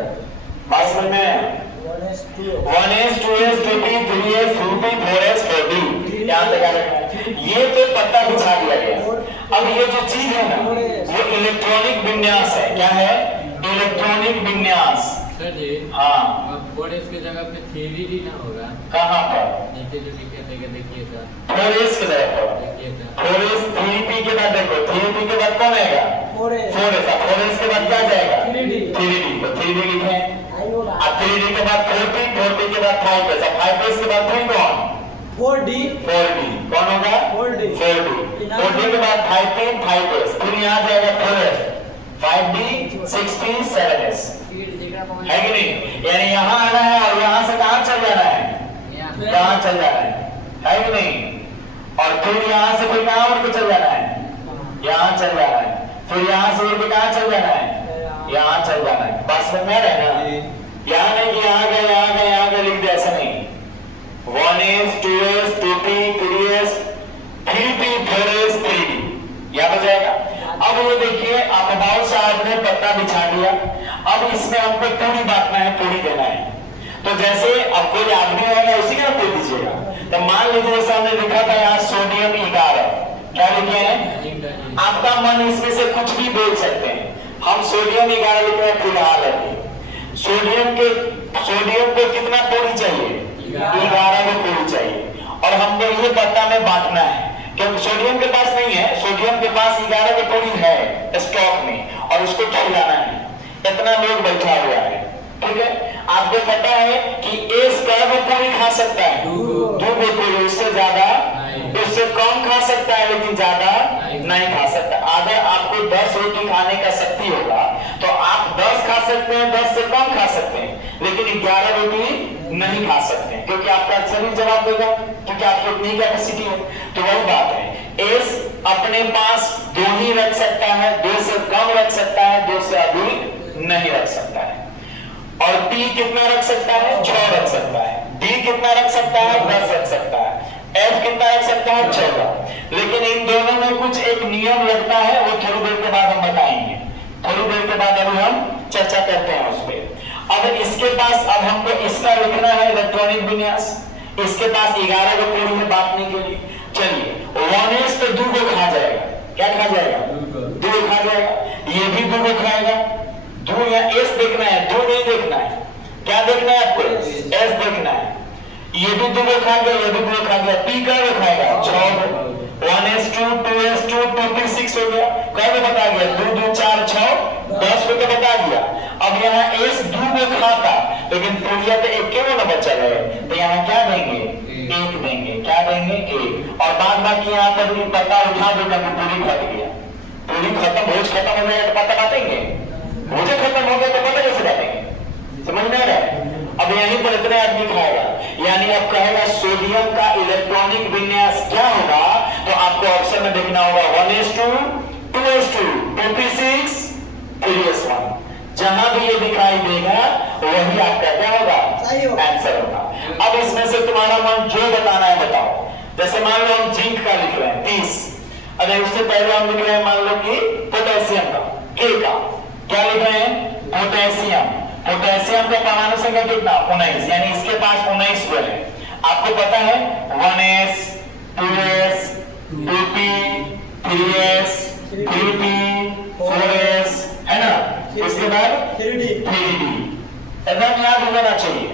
बात समझ में आया? 1s 2s 2p 3s 3p 4s 4d, यहाँ तक याद रखना है। ये तो पत्ता बिछा दिया गया। अब ये जो चीज है ना, वो इलेक्ट्रॉनिक विन्यास है। क्या है? इलेक्ट्रॉनिक विन्यास। सर जी, हाँ, अब 4s की जगह पे 3d ना होगा? कहाँ पर? नीचे जो लिखे थे देखिए सर, 4s की जगह पर देखिए सर, 4s 3p के बाद देखो, 3p के बाद कौन आएगा? 4s के बाद क्या जाएगा? 3d, तो 3d लिखे। अब 3d के बाद 4p, 4p के बाद 5s, अब 5s के बाद 3 कौन? 4d कौन होगा? 4d के बाद 5p 5s, फिर यहाँ जाएगा 4s 5d 6p 7s, है कि नहीं? यानी यहाँ आना है और यहाँ से कहाँ चल जाना है? कहाँ चल जाना है कि नहीं? और फिर यहाँ से फिर कहाँ उड़ के चल जाना है? यहाँ चल जाना है। फिर यहाँ से उड़ के कहाँ चल जाना है? यहाँ चल जाना है। बात समझ में आ रहा है ना? यहाँ नहीं कि यहाँ गए यहाँ गए यहाँ गए लिख दे, ऐसा नहीं। 1s 2s 2p 3s 3p 4s 3d, याद हो जाएगा? अब ये देखिए, आप अबाउट साहब ने पत्ता बिछा दिया। अब इसमें हमको पूरी बांटना है, पूरी देना है। तो जैसे अब कोई आदमी आएगा उसी का पूरी दीजिएगा। तो मान लीजिए सामने लिखा था यहाँ सोडियम 11, क्या लिखे हैं? आपका मन इसमें से कुछ भी बोल सकते हैं। हम सोडियम 11 लिख रहे हैं फिलहाल अभी। सोडियम को कितना पूरी चाहिए? 11 को पूरी चाहिए। और हमको ये पत्ता में बांटना है, क्योंकि सोडियम के पास नहीं है, सोडियम के पास 11 की पूरी है स्टॉक में, और उसको खिलाना है। इतना लोग बैठा हुआ है, ठीक है? आपको पता है कि एस का वो पूरी खा सकता है, 2 पूरी, उससे ज्यादा, उससे कम खा सकता है, लेकिन ज्यादा नहीं खा सकता। अगर आपको 10 रोटी खाने का शक्ति होगा तो आप 10 खा सकते हैं, 10 से कम खा सकते हैं, लेकिन 11 रोटी नहीं खा सकते, क्योंकि आपका शरीर जवाब देगा, क्योंकि आपको इतनी कैपेसिटी है। तो वही बात है, एस अपने पास 2 ही रख सकता है, 2 से कम रख सकता है, 2 से अधिक नहीं रख सकता है। और P कितना रख सकता है? 6 रख सकता है। D कितना रख सकता है? 10 रख सकता है। F कितना रख सकता है? 14। लेकिन इन दोनों में कुछ एक नियम लगता है, वो थोड़ी देर के बाद हम बताएंगे। थोड़ी देर के बाद अभी हम चर्चा करते हैं उस पर। अब इसके पास, अब हमको इसका लिखना है इलेक्ट्रॉनिक विन्यास। इसके पास 11 को पूरी है बांटने के लिए। चलिए, 1s तो 2 को खा जाएगा। क्या खा जाएगा? 2 खा जाएगा। ये भी 2 को खाएगा। 2 या S देखना है, 2 नहीं देखना है। क्या देखना है आपको? S देखना है। ये भी 2 को खा गया, ये भी 2 को खा गया। P क्या खाएगा? 6। 1s2 2s2 2p 6 हो गया। क्या बता गया? 2 2 4 6 10 को तो बता दिया। अब यहाँ S 2 को खाता, लेकिन पूरिया तो एक क्यों ना बचा है, तो यहाँ क्या देंगे? 1 देंगे। क्या देंगे? 1। और बाद बाकी यहाँ पर भी पता उठा देगा कि पूरी घट गया। पूरी खत्म, भोज खत्म हो जाएगा तो पता बांटेंगे। मुझे खत्म हो गया तो पता कैसे बांटेंगे? समझ में आ रहा है? अब यहीं पर इतने आदमी खाएगा, यानी अब कहेगा सोडियम का इलेक्ट्रॉनिक विन्यास क्या होगा? आपको ऑप्शन में देखना होगा 1:2, 2:2, 2p6, 3s1। जहां भी ये दिखाई देगा वही आपका क्या होगा, आंसर होगा। अब इसमें से तुम्हारा मन जो बताना है बताओ। जैसे मान लो हम जिंक का लिख रहे हैं 30, अरे उससे पहले हम लिख रहे हैं मान लो कि पोटेशियम का, के का क्या लिख रहे हैं, पोटेशियम। पोटेशियम का परमाणु संख्या कितना, 19, यानी इसके पास 19 हुए हैं। आपको पता है 1s, 2s, 2p, 3s, 3p, 4s, है ना। इसके बाद 3d एकदम याद हो जाना चाहिए।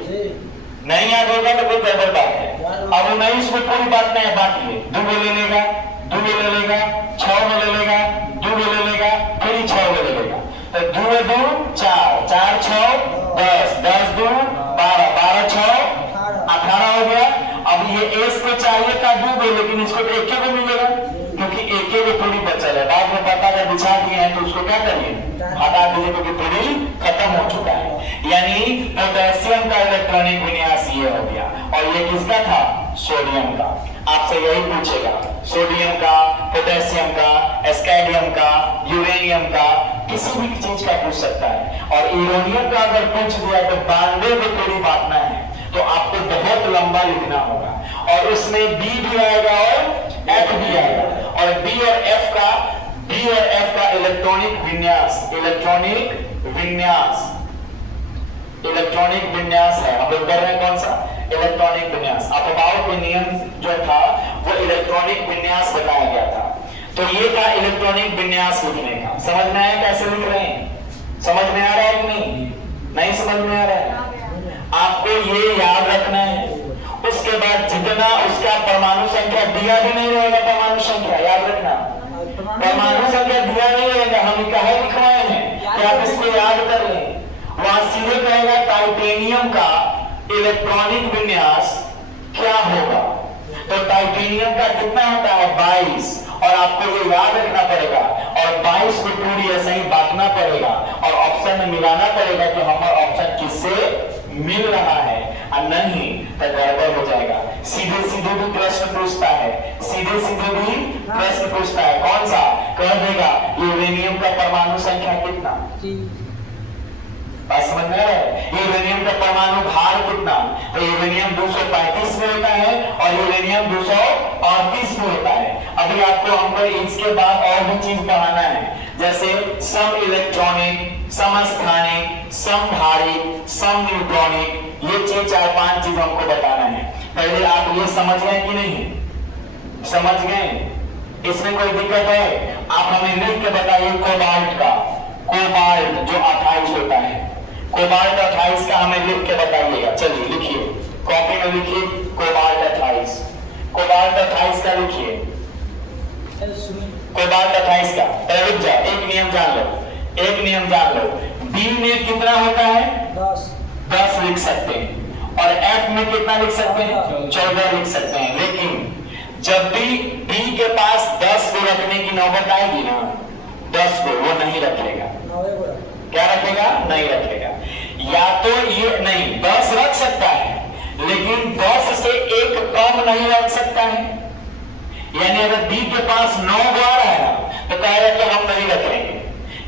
नहीं याद होगा तो कोई गड़बड़ बात है। अब 19 को पूरी बात नहीं बांटिए, 2 में ले लेगा, 2 में ले लेगा, 6 में ले लेगा, 2 में ले लेगा, फिर 6 में ले लेगा। तो 2 2 4, 4 6 10, 10 2 12, 12 6 18 हो गया। अब ये एस को चाहिए था 2 में, लेकिन इसको तो एक को मिलेगा क्योंकि एक को पूरी बचल है। बाद में पता का बिछा दिए हैं तो उसको क्या करिए, हटा दीजिए क्योंकि पूरी खत्म हो चुका है। यानी पोटेशियम का इलेक्ट्रॉनिक विन्यास ये हो गया। और ये किसका था, सोडियम का। आपसे यही पूछेगा, सोडियम का, पोटेशियम का, एस्कैडियम का, यूरेनियम का, किसी भी चीज का पूछ सकता है। और यूरेनियम का अगर पूछ दिया तो 92 में पूरी बांटना है तो आपको बहुत लंबा लिखना होगा, और उसमें बी भी आएगा और एफ भी आएगा। और बी और एफ का इलेक्ट्रॉनिक विन्यास है। हम लोग कर रहे हैं कौन सा, इलेक्ट्रॉनिक विन्यास। अपवाओं के नियम जो था वो इलेक्ट्रॉनिक विन्यास बताया गया था। तो ये था इलेक्ट्रॉनिक विन्यास लिखने का। समझ में आया कैसे लिख रहे हैं, समझ में आ रहा है कि नहीं समझ में आ रहा है। आपको ये याद रखना है। उसके बाद जितना उसका परमाणु संख्या दिया भी नहीं रहेगा, परमाणु संख्या याद रखना, परमाणु संख्या दिया नहीं रहेगा, हम कहा लिखवाए हैं कि आप इसको याद कर लें। वहां सीधे कहेगा टाइटेनियम का इलेक्ट्रॉनिक विन्यास क्या होगा। तो टाइटेनियम का कितना होता है 22, और आपको ये याद रखना पड़ेगा। और 22 को पूरी ऐसे ही बांटना पड़ेगा और ऑप्शन में मिलाना पड़ेगा कि हमारा ऑप्शन किससे मिल रहा है, और नहीं तो गड़बड़ हो जाएगा। सीधे सीधे भी प्रश्न पूछता है, कौन सा कह देगा यूरेनियम का परमाणु संख्या कितना, बात समझ में आ रहा है। यूरेनियम का परमाणु भार कितना, तो यूरेनियम 235 में होता है और यूरेनियम 238 में होता है। अभी आपको हमको इसके बाद और भी चीज पढ़ाना है, जैसे सम इलेक्ट्रॉनिक, समस्थानिक, समभारिक, सम न्यूट्रॉनिक। ये चीज 4-5 चीज हमको बताना है। पहले आप ये समझ गए कि नहीं समझ गए, इसमें कोई दिक्कत है आप हमें लिख के बताइए। कोबाल्ट जो 28 होता है, कोबाल्ट 28 का हमें लिख के बताइएगा। चलिए लिखिए, कॉपी में लिखिए कोबाल्ट 28, कोबाल्ट 28 का लिखिए, कोबाल्ट 28 का। रुक जाओ, एक नियम जान लो, बी में कितना होता है 10 लिख सकते हैं, और एफ में कितना लिख सकते हैं 14 लिख सकते हैं। लेकिन जब भी बी के पास 10 को रखने की नौबत आएगी ना, 10 को वो नहीं रखेगा। क्या रखेगा, नहीं रखेगा। या तो ये नहीं 10 रख सकता है, लेकिन 10 से एक कम नहीं रख सकता है। यानी अगर बी के पास 9 बार है ना तो कहेगा कि हम नहीं रखेंगे।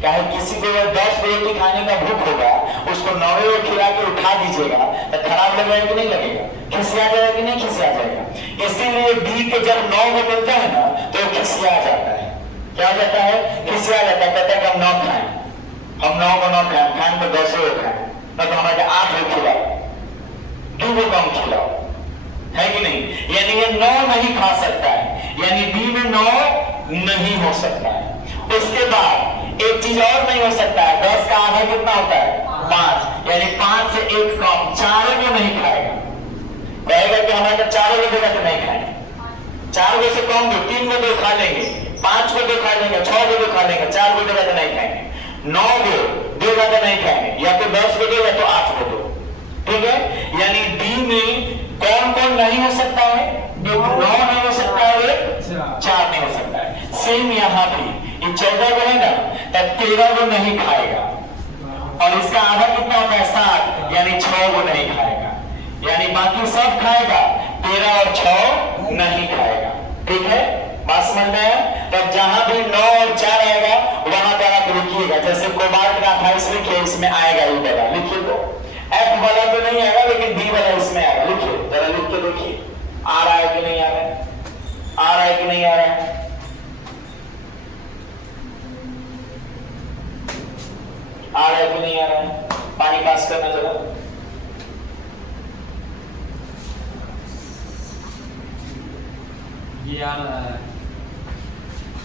क्या है, किसी को अगर 10 रोटी खाने का भूख होगा, उसको 9 खिला के उठा दीजिएगा तो खराब लगेगा कि नहीं लगेगा, खिसिया जाएगा कि नहीं खिसिया जाएगा। इसीलिए बी के जब 9 को मिलता है ना तो खिसिया जाता है। क्या हो जाता है, खिसिया जाता है। कहता है कि हम 9 खाएं, हम 9 को 9 खाएं तो 10 खाएं, तो हमारे 8 को खिलाओ, 2 को कम खिलाओ, है कि नहीं। यानी ये 9 नहीं खा सकता है, यानी बी में 9 नहीं हो सकता है। उसके बाद एक चीज और नहीं हो सकता है, 10 का आधा कितना होता है 5, यानी 5 से एक कम, 4 को नहीं खाएगा। कहेगा कि हमारे 4 को देगा तो नहीं खाएंगे, 4 से कम दो, 3 को दो खा लेंगे, 5 को दो खा लेंगे, 6 को दो खा लेंगे, 4 को देगा तो नहीं खाएंगे, 9 को देगा तो नहीं खाएंगे, या तो 10 को दो या तो 8 को दो। ठीक है, यानी डी में कौन कौन नहीं हो सकता है, 9 नहीं हो सकता है, 4 नहीं हो सकता है। सेम यहाँ भी ये 14 को है ना, तब 13 को नहीं खाएगा, और इसका आधा कितना होता है 7, यानी 6 को नहीं खाएगा, यानी बाकी सब खाएगा, 13 और 6 नहीं खाएगा। ठीक है, बात समझ जैसे कोबाल्ट का 28 लिखिए, इसमें आएगा ई वाला, लिखिए तो F वाला तो नहीं आएगा लेकिन D वाला इसमें आएगा। लिखिए, जरा लिख के देखिए आ रहा है कि नहीं आ रहा है, आ रहा है कि नहीं आ रहा है, आ रहा है कि नहीं आ रहा है। पानी पास करना जरा। ये आ रहा है।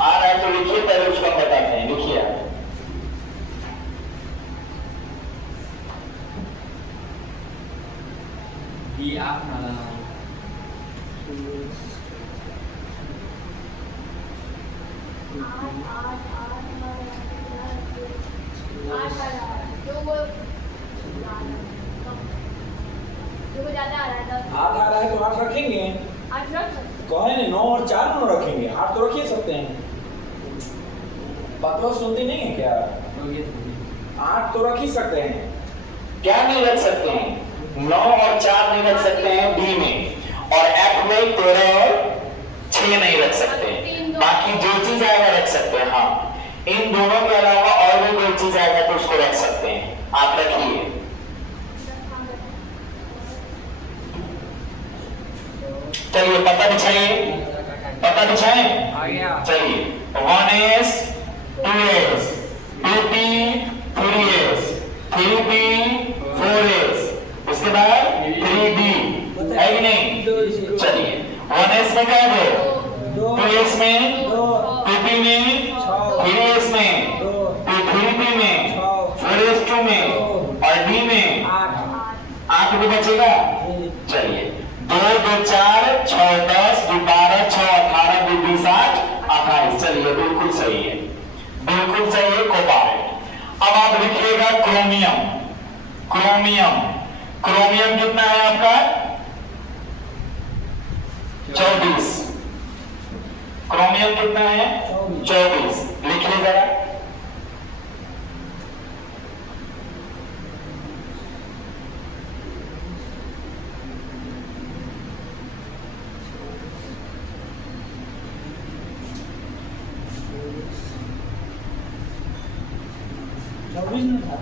आ रहा है तो लिखिए, पहले उसका बताते हैं, लिखिए आप। ये आप ना आठ आ रहा है तो 8 रखेंगे, कहे नहीं 9 और 4 नो रखेंगे, 8 तो रख ही सकते हैं। बतवा सुनती नहीं है क्या? 8 तो रख ही सकते हैं। क्या नहीं रख सकते हैं? 9 और 4 नहीं रख सकते हैं बी में, और F में 13 और 6 नहीं रख सकते हैं। बाकी जो चीज आएगा रख सकते हैं। हाँ, इन दोनों के अलावा और भी कोई चीज आएगा तो उसको रख सकते हैं। आप रखिए। चलिए पता बिछाइए, पता बिछाएं। आ गया। चलिए 1s 2s 2p 3s 3p 4s, उसके बाद 3b है कि नहीं? चलिए 1s में क्या है, 2s में, 2p में, 3s में, 3p में, 4s2 में और d में 8 को बचेगा। चलिए 2 2 4 6 10 2 12 6 18 2 20 8 28। चलिए बिल्कुल सही है, बिल्कुल सही है कोबाल्ट। अब आप लिखिएगा क्रोमियम। क्रोमियम, क्रोमियम कितना है आपका? 24। क्रोमियम कितना है? 24। लिखिए जरा। था।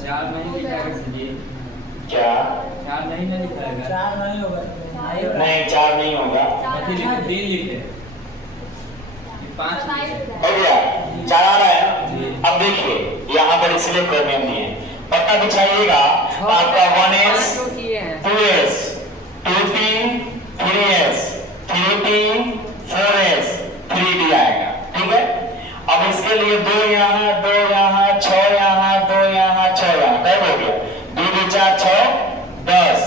4 नहीं लिखाएगा इसलिए। क्या? 4 नहीं ना लिखाएगा। 4 नहीं होगा। नहीं 4 नहीं होगा। अभी लिखे 3 लिखे। 5 हो गया, 4 आ रहा है। अब देखिए यहाँ पर इसलिए क्रोमियम नहीं है। पता बिछाइएगा, आपका 1s 2s 2p 3s 3p 4s 3d आएगा। ठीक है, अब इसके लिए 2 यहाँ 2 यहाँ 6 यहाँ 2 यहाँ 6 यहाँ, कैसे हो गया? 2 2 4 6 10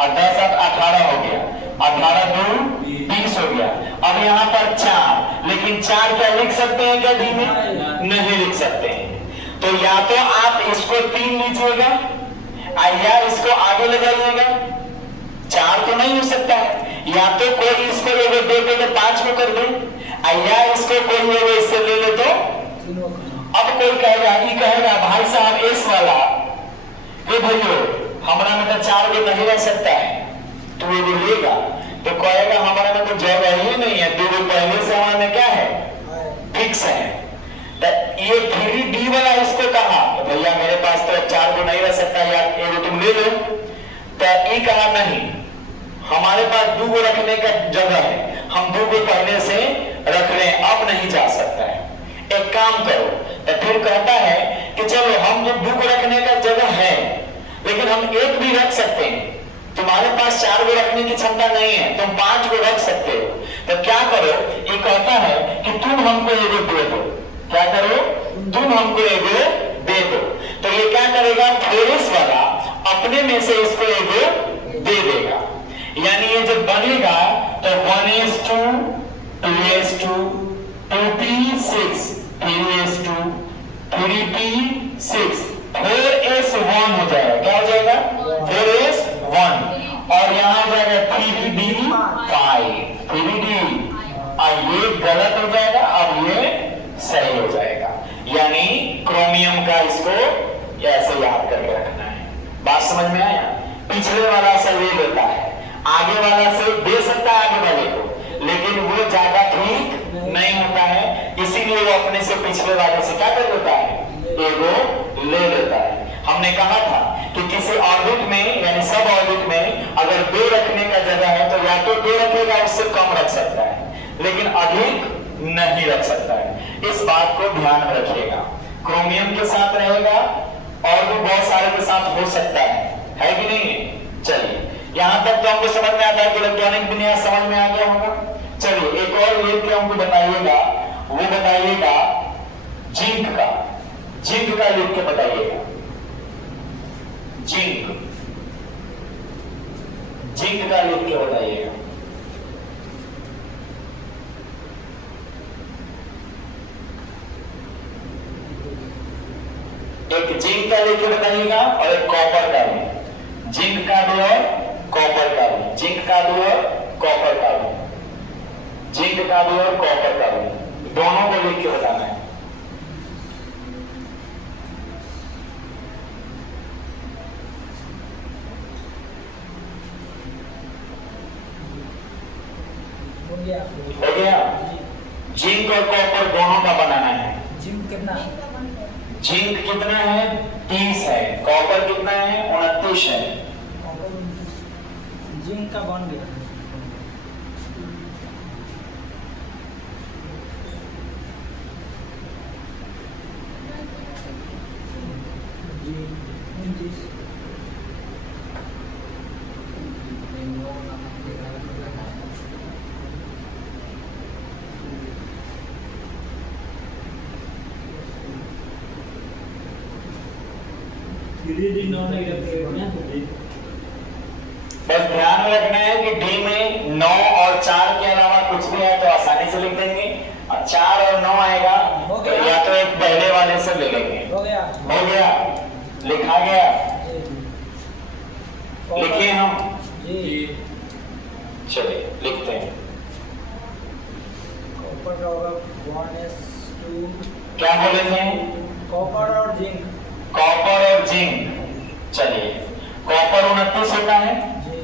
और 10 अब 18 हो गया। 18 2 20 हो गया। अब यहाँ पर 4, लेकिन 4 क्या लिख सकते हैं क्या डी में? नहीं लिख सकते हैं। तो या तो आप इसको 3 लीजिएगा या इसको आगे ले जाइएगा। 4 तो नहीं हो सकता है, या तो कोई इसको एगो दे दे तो 5 को कर दे, या इसको कोई एगो इससे ले ले तो। अब कोई कहेगा, ये कहेगा भाई साहब एस वाला, ये भैया हमारा में तो 4 को नहीं रह सकता है, तो ये लेगा तो कहेगा हमारा में तो जगह ही नहीं है, 2 पहले से हमारे में क्या है? फिक्स है। तो ये 3D वाला इसको कहा भैया मेरे पास तो 4 को नहीं रह सकता, या ये तुम ले लो। तो ये कहा नहीं, हमारे पास 2 को रखने का जगह है, हम 2 को पहले से रख रहे हैं, अब नहीं जा सकता है। एक काम करो, तो फिर कहता है कि चलो हम जो 2 को रखने का जगह है लेकिन हम 1 भी रख सकते हैं, तुम्हारे पास 4 को रखने की क्षमता नहीं है, तुम 5 को रख सकते हो। तो क्या करो, ये कहता है कि तुम हमको एगो दे दो। क्या करो? तुम हमको एगो दे दो। तो ये क्या करेगा? फोर्स वाला अपने में से इसको एगो दे देगा, यानी ये जब बनेगा तो 1s2 2s2 2p6 3s2 3p6 4s1 हो जाएगा। क्या हो जाएगा? 4s1। और यहाँ हो जाएगा 3d5 3d, और ये गलत हो जाएगा, अब ये सही हो जाएगा। यानी क्रोमियम का इसको ऐसे याद करके रखना है। बात समझ में आया? पिछले वाला सही लेता है, आगे वाला से दे सकता है आगे वाले को, लेकिन वो ज्यादा ठीक नहीं होता है, इसीलिए वो अपने से पिछले वाले से क्या कर लेता है, एगो ले लेता है। हमने कहा था कि किसी ऑर्बिट में यानी सब ऑर्बिट में अगर 2 रखने का जगह है तो या तो 2 रखेगा, उससे कम रख सकता है, लेकिन अधिक नहीं रख सकता है। इस बात को ध्यान में रखिएगा। क्रोमियम के साथ रहेगा और भी बहुत सारे के साथ हो सकता है कि नहीं? चलिए यहां तक तो हमको समझ में आता है कि इलेक्ट्रॉनिक विन्यास समझ में आ गया होगा। चलिए एक और लेख के हमको बताइएगा, वो बताइएगा जिंक का। जिंक का लिख के बताइएगा। जिंक, जिंक का लिख के बताइएगा। एक जिंक का लिख के बताइएगा और एक कॉपर का भी। जिंक का भी और कॉपर का भी, जिंक का भी और कॉपर का भी, जिंक का भी और कॉपर का भी, दोनों को लिख के बताना है। हो गया? जिंक और कॉपर दोनों का बनाना है। जिंक कितना? जिंक कितना है? 30 है। कॉपर कितना है? 29 है। जिंक का बन गया। बस ध्यान में रखना है कि डी में 9 और 4 के अलावा कुछ भी है तो आसानी से लिख देंगे, और 4 और 9 आएगा तो या तो एक पहले वाले से ले लेंगे। हो गया? हो गया? लिखा गया? लिखिए हम। जी। चलिए लिखते हैं। कॉपर का होगा 1s2। क्या बोले थे? कॉपर और जिंक। कॉपर और जिंक। चलिए कॉपर 29 होता है, जी।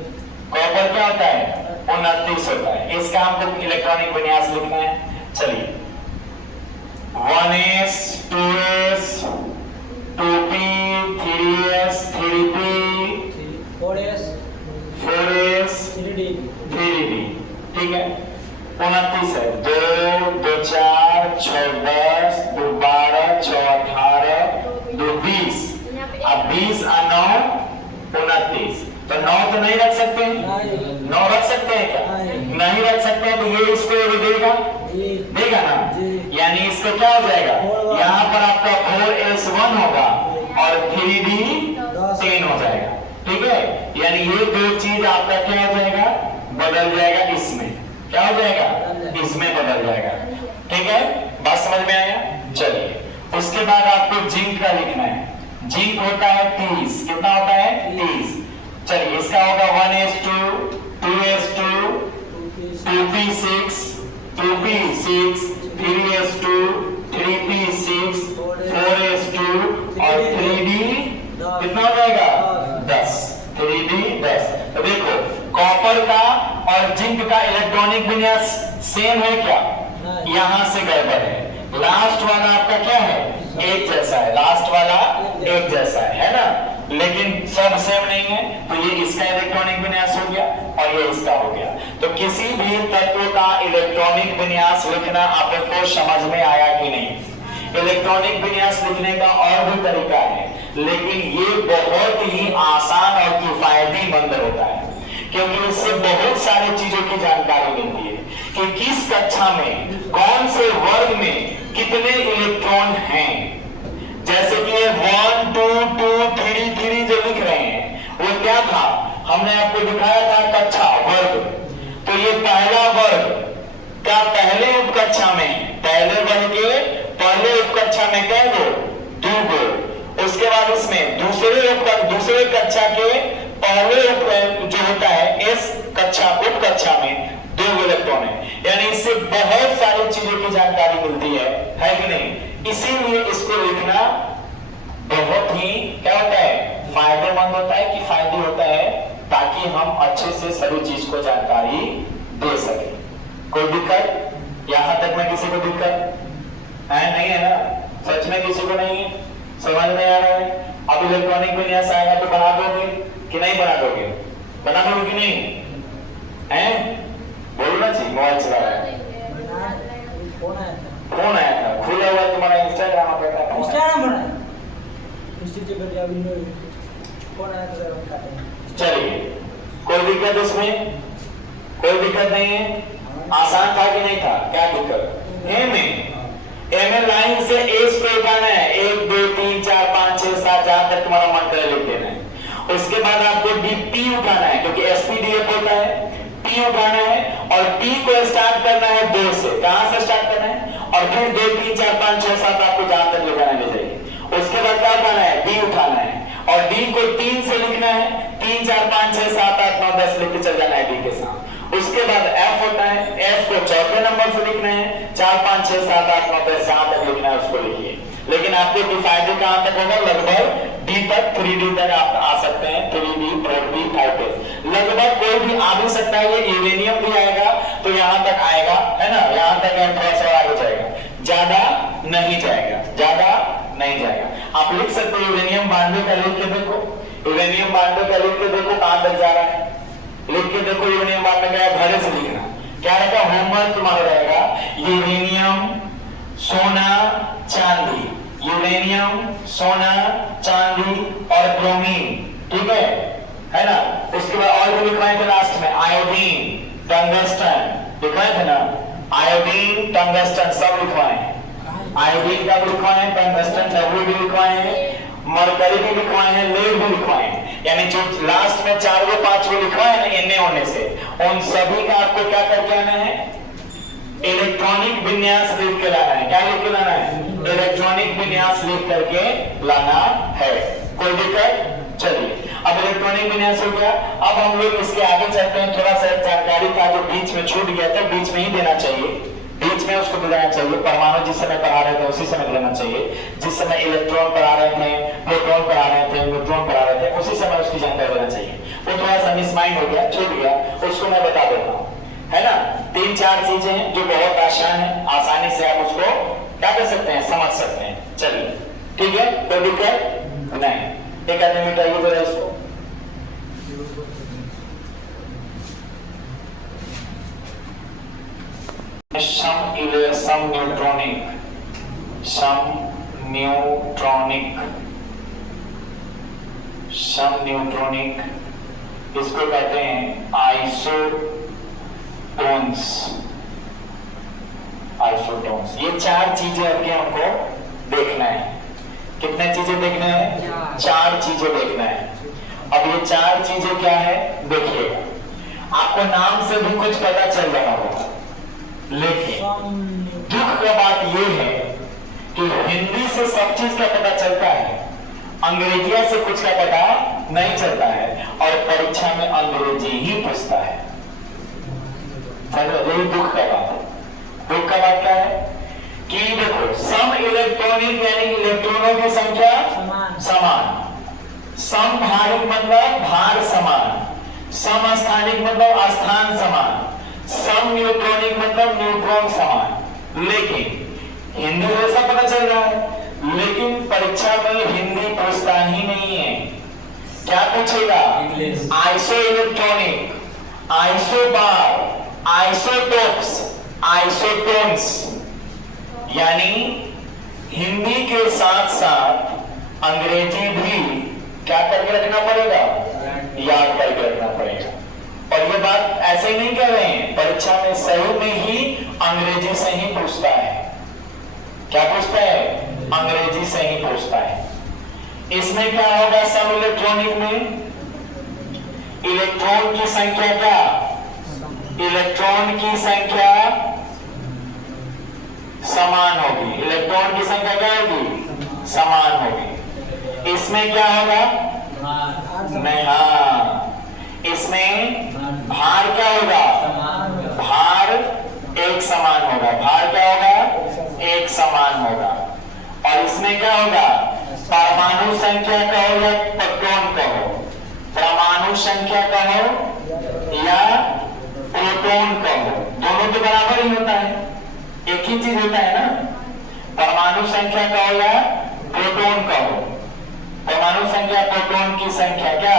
कॉपर क्या होता है? 29 होता है। इसका हमको इलेक्ट्रॉनिक विन्यास लिखना है। चलिए 1s 2s 2p 3s 3p 4s 4s 3d 3d। ठीक है? 29 है। 2 2 4 6 10 2 12 6 18 2 20। अब 20 और 9 29। तो 9 तो नहीं रख सकते हैं? नहीं। 9 रख सकते हैं क्या? नहीं। नहीं रख सकते हैं तो ये इसको ये देगा, जी। देगा ना? जी। यानी इसको क्या हो जाएगा? 4 यहाँ पर आपका 4s1 होगा और 3d 10 हो जाएगा। ठीक है? यानी ये दो चीज आपका क्या हो जाएगा? बदल जाएगा। इसमें क्या हो जाएगा? इसमें बदल जाएगा। ठीक है? बात समझ में आया? चलिए उसके बाद आपको जिंक का लिखना है। जिंक होता है 30। कितना होता है? 30। चलिए इसका होगा 1s2 2s2 2p6 2p6 3s2 3p6 4s2 और 3d कितना हो जाएगा? 10। 3d 10। तो देखो कॉपर का और जिंक का इलेक्ट्रॉनिक विन्यास सेम है क्या? यहां से गड़बड़ है। लास्ट वाला आपका क्या है? एक जैसा है। लास्ट वाला एक जैसा है ना? लेकिन सब सेम नहीं है, तो ये इसका इलेक्ट्रॉनिक विन्यास हो गया और ये इसका हो गया। तो किसी भी तत्व का इलेक्ट्रॉनिक विन्यास लिखना आपको समझ में आया कि नहीं? इलेक्ट्रॉनिक विन्यास लिखने का और भी तरीका है, लेकिन ये बहुत ही आसान और किफायतीमंद होता है, क्योंकि इससे बहुत सारी चीजों की जानकारी मिलती है कि किस कक्षा में कौन से वर्ग में कितने इलेक्ट्रॉन हैं। जैसे कि 1 2 2 3 3 जो लिख रहे हैं वो क्या था? हमने आपको दिखाया था कक्षा वर्ग। तो ये पहला वर्ग का पहले उपकक्षा में, पहले वर्ग के पहले उपकक्षा में क्या गो? 2 गो। उसके बाद इसमें दूसरे कक्षा के पहले जो होता है इस कक्षा उपकक्षा में 2 इलेक्ट्रॉन है। यानी इससे बहुत सारी चीजों की जानकारी मिलती है कि नहीं? इसीलिए इसको लिखना बहुत ही क्या होता है? फायदेमंद होता है, किफायती होता है, ताकि ताकि हम अच्छे से सभी चीज को जानकारी दे सके। कोई दिक्कत? यहाँ तक में किसी को दिक्कत है? नहीं है ना? सच में किसी को नहीं है? समझ में आ रहा है? अब इलेक्ट्रॉनिक विन्यास आएगा तो बना दोगे कि नहीं बना दोगे? बना दोगे कि नहीं? हैं? बोलना चाहिए। मोबाइल चला रहा है, फोन आया था, खुला हुआ तुम्हारा इंस्टाग्राम पे था। चलिए, कोई दिक्कत इसमें? कोई दिक्कत नहीं है? आसान था कि नहीं था? क्या दिक्कत? एम लाइन से एस पे उठाना है, 1 2 3 4 5 6 7 जहां तक तुम्हारा मन करे लिख देना है। उसके बाद आपको पी उठाना है, क्योंकि एसपीडीएफ होता है, पी उठाना है और पी को स्टार्ट करना है 2 से। कहां से स्टार्ट करना है? और फिर 2 3 4 5 6 7 आपको जहां तक ले जाना ले जाइए। उसके बाद क्या उठाना है? डी उठाना है और डी को 3 से लिखना है, 3 4 5 6 7 8 9 10 लिख के चल जाना है डी के साथ। उसके बाद एफ होता है, एफ को चौथे नंबर से लिखना है, 4 5 6 7 8 9 10 जहां तक लिखना है उसको लिखिए। लेकिन आपको डिफाइडेड कहां तक होगा? लगभग डी तक, 3D तक आप आ सकते हैं, 3D 4D 5D लगभग कोई भी आ भी सकता है। ये यूरेनियम भी आएगा तो यहां तक आएगा, है ना? यहां तक थोड़ा सा आगे जाएगा, ज्यादा नहीं जाएगा, ज्यादा नहीं जाएगा। आप लिख सकते हो यूरेनियम 92 का लिख के देखो, यूरेनियम 92 का लिख के देखो कहां तक जा रहा है। लिख के देखो यूरेनियम 92 का, घरे से लिखना। क्या रहेगा? होमवर्क तुम्हारा रहेगा यूरेनियम, सोना, चांदी, यूरेनियम, सोना, चांदी और ब्रोमीन, ठीक है ना? उसके बाद और भी लिखवाए थे लास्ट में, आयोडीन, टंगस्टन लिखवाए थे ना? आयोडीन, टंगस्टन सब लिखवाए, आयोडीन का भी लिखवाए हैं, टंगस्टन डब्ल्यू भी लिखवाए हैं, मरकरी भी लिखवाए हैं, लेड भी लिखवाए हैं। यानी जो लास्ट में 4 वो 5 वो लिखवाए ना एनए होने से, उन सभी का आपको क्या करके आना है? इलेक्ट्रॉनिक विन्यास लिख के लाना है। क्या लिख के लाना है? इलेक्ट्रॉनिक विन्यास लिख करके लाना है। कोई दिक्कत? चलिए, अब इलेक्ट्रॉनिक विन्यास हो गया। अब हम लोग इसके आगे चलते हैं। थोड़ा सा जानकारी का जो बीच में छूट गया था, बीच में ही देना चाहिए, बीच में उसको देना चाहिए। परमाणु जिस समय पढ़ा रहे थे उसी समय देना चाहिए, जिस समय इलेक्ट्रॉन पढ़ा रहे थे, प्रोटॉन पढ़ा रहे थे, न्यूट्रॉन पढ़ा रहे थे, उसी समय उसकी जानकारी देना चाहिए। वो थोड़ा सा मिसमाइंड हो गया, छूट गया, उसको मैं बता देता हूँ, है ना? 3-4 चीजें हैं जो बहुत आसान है, आसानी से आप उसको क्या कर सकते हैं? समझ सकते हैं। चलिए, ठीक है, कोई दिक्कत नहीं। एक आदमी मिटाइए जरा इसको। सम न्यूट्रॉनिक इसको कहते हैं आइसोटोन्स। ये 4 चीजें अभी हमको देखना है। कितने चीजें देखना है? 4 चीजें देखना है। अब ये 4 चीजें क्या है देखिएगा। आपको नाम से भी कुछ पता चल रहा होगा, लेकिन दुख का बात यह है कि हिंदी से सब चीज का पता चलता है, अंग्रेजिया से कुछ का पता नहीं चलता है, और परीक्षा में अंग्रेजी ही पूछता है। यही दुख का बात है। दुख का बात क्या है कि देखो, सम इलेक्ट्रॉनिक यानी इलेक्ट्रॉनों की संख्या समान, सम भारिक मतलब भार समान, सम स्थानिक मतलब स्थान समान, सम न्यूट्रॉनिक मतलब न्यूट्रॉन समान। लेकिन हिंदी जैसा पता चल रहा है, लेकिन परीक्षा में हिंदी पूछता ही नहीं है। क्या पूछेगा? Iso electronic, isobar, isotopes, isotones. यानी हिंदी के साथ साथ अंग्रेजी भी क्या करके रखना पड़ेगा? याद करके रखना पड़ेगा। और ये बात ऐसे ही नहीं कह रहे हैं, परीक्षा में सही में ही अंग्रेजी से ही पूछता है। क्या पूछता है? अंग्रेजी से ही पूछता है। इसमें क्या होगा? सम इलेक्ट्रॉनिक में इलेक्ट्रॉन की संख्या क्या? इलेक्ट्रॉन की संख्या समान होगी। इलेक्ट्रॉन की संख्या क्या होगी? समान होगी। इसमें क्या होगा? नहीं, हाँ, इसमें भार क्या होगा? भार एक समान होगा। भार क्या होगा? एक समान होगा। और इसमें क्या होगा? परमाणु संख्या कहो या प्रोटॉन कहो, परमाणु संख्या कहो या प्रोटॉन कहो, दोनों तो बराबर ही होता है, एक ही चीज होता है ना। परमाणु संख्या कहो या प्रोटॉन कहो, परमाणु संख्या प्रोटॉन की संख्या क्या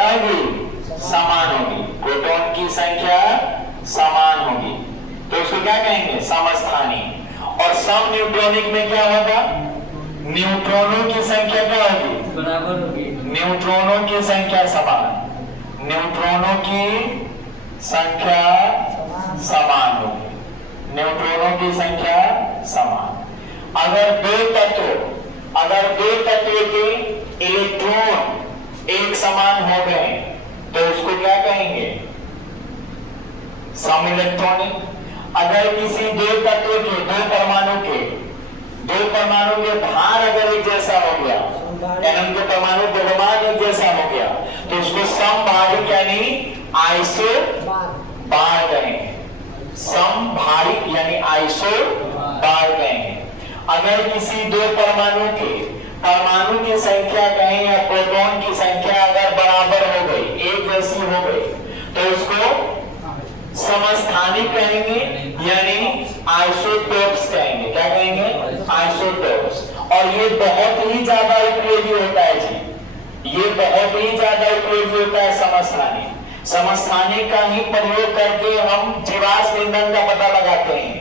होगी? समान होगी। प्रोटॉन की संख्या समान होगी तो उसको क्या कहेंगे? समस्थानी। और सम न्यूट्रॉनिक में क्या होगा? न्यूट्रॉनों की संख्या क्या होगी? बराबर होगी। न्यूट्रॉनों की संख्या समान, न्यूट्रॉनों की संख्या समान होगी, न्यूट्रॉनों की संख्या समान। अगर दो तत्व के इलेक्ट्रॉन एक समान हो गए तो उसको क्या कहेंगे? सम इलेक्ट्रॉनिक। अगर किसी दो तत्व के दो परमाणु के भार अगर एक जैसा हो गया, यानी उनके परमाणु द्रव्यमान एक जैसा हो गया तो उसको समभारिक यानी आइसो बार कहेंगे। समभारिक यानी आइसो बार कहेंगे। अगर किसी दो परमाणु की संख्या कहें या प्रोटॉन की संख्या अगर बराबर हो गई, एक जैसी हो गई तो उसको समस्थानिक कहेंगे यानी आइसोटोप्स कहेंगे। क्या कहेंगे? आइसोटोप्स। और ये बहुत ही ज्यादा उपयोगी होता है जी, ये बहुत ही ज्यादा उपयोगी होता है समस्थानिक। समस्थानिक का ही प्रयोग करके हम जीवाश्म ईंधन का पता लगाते हैं,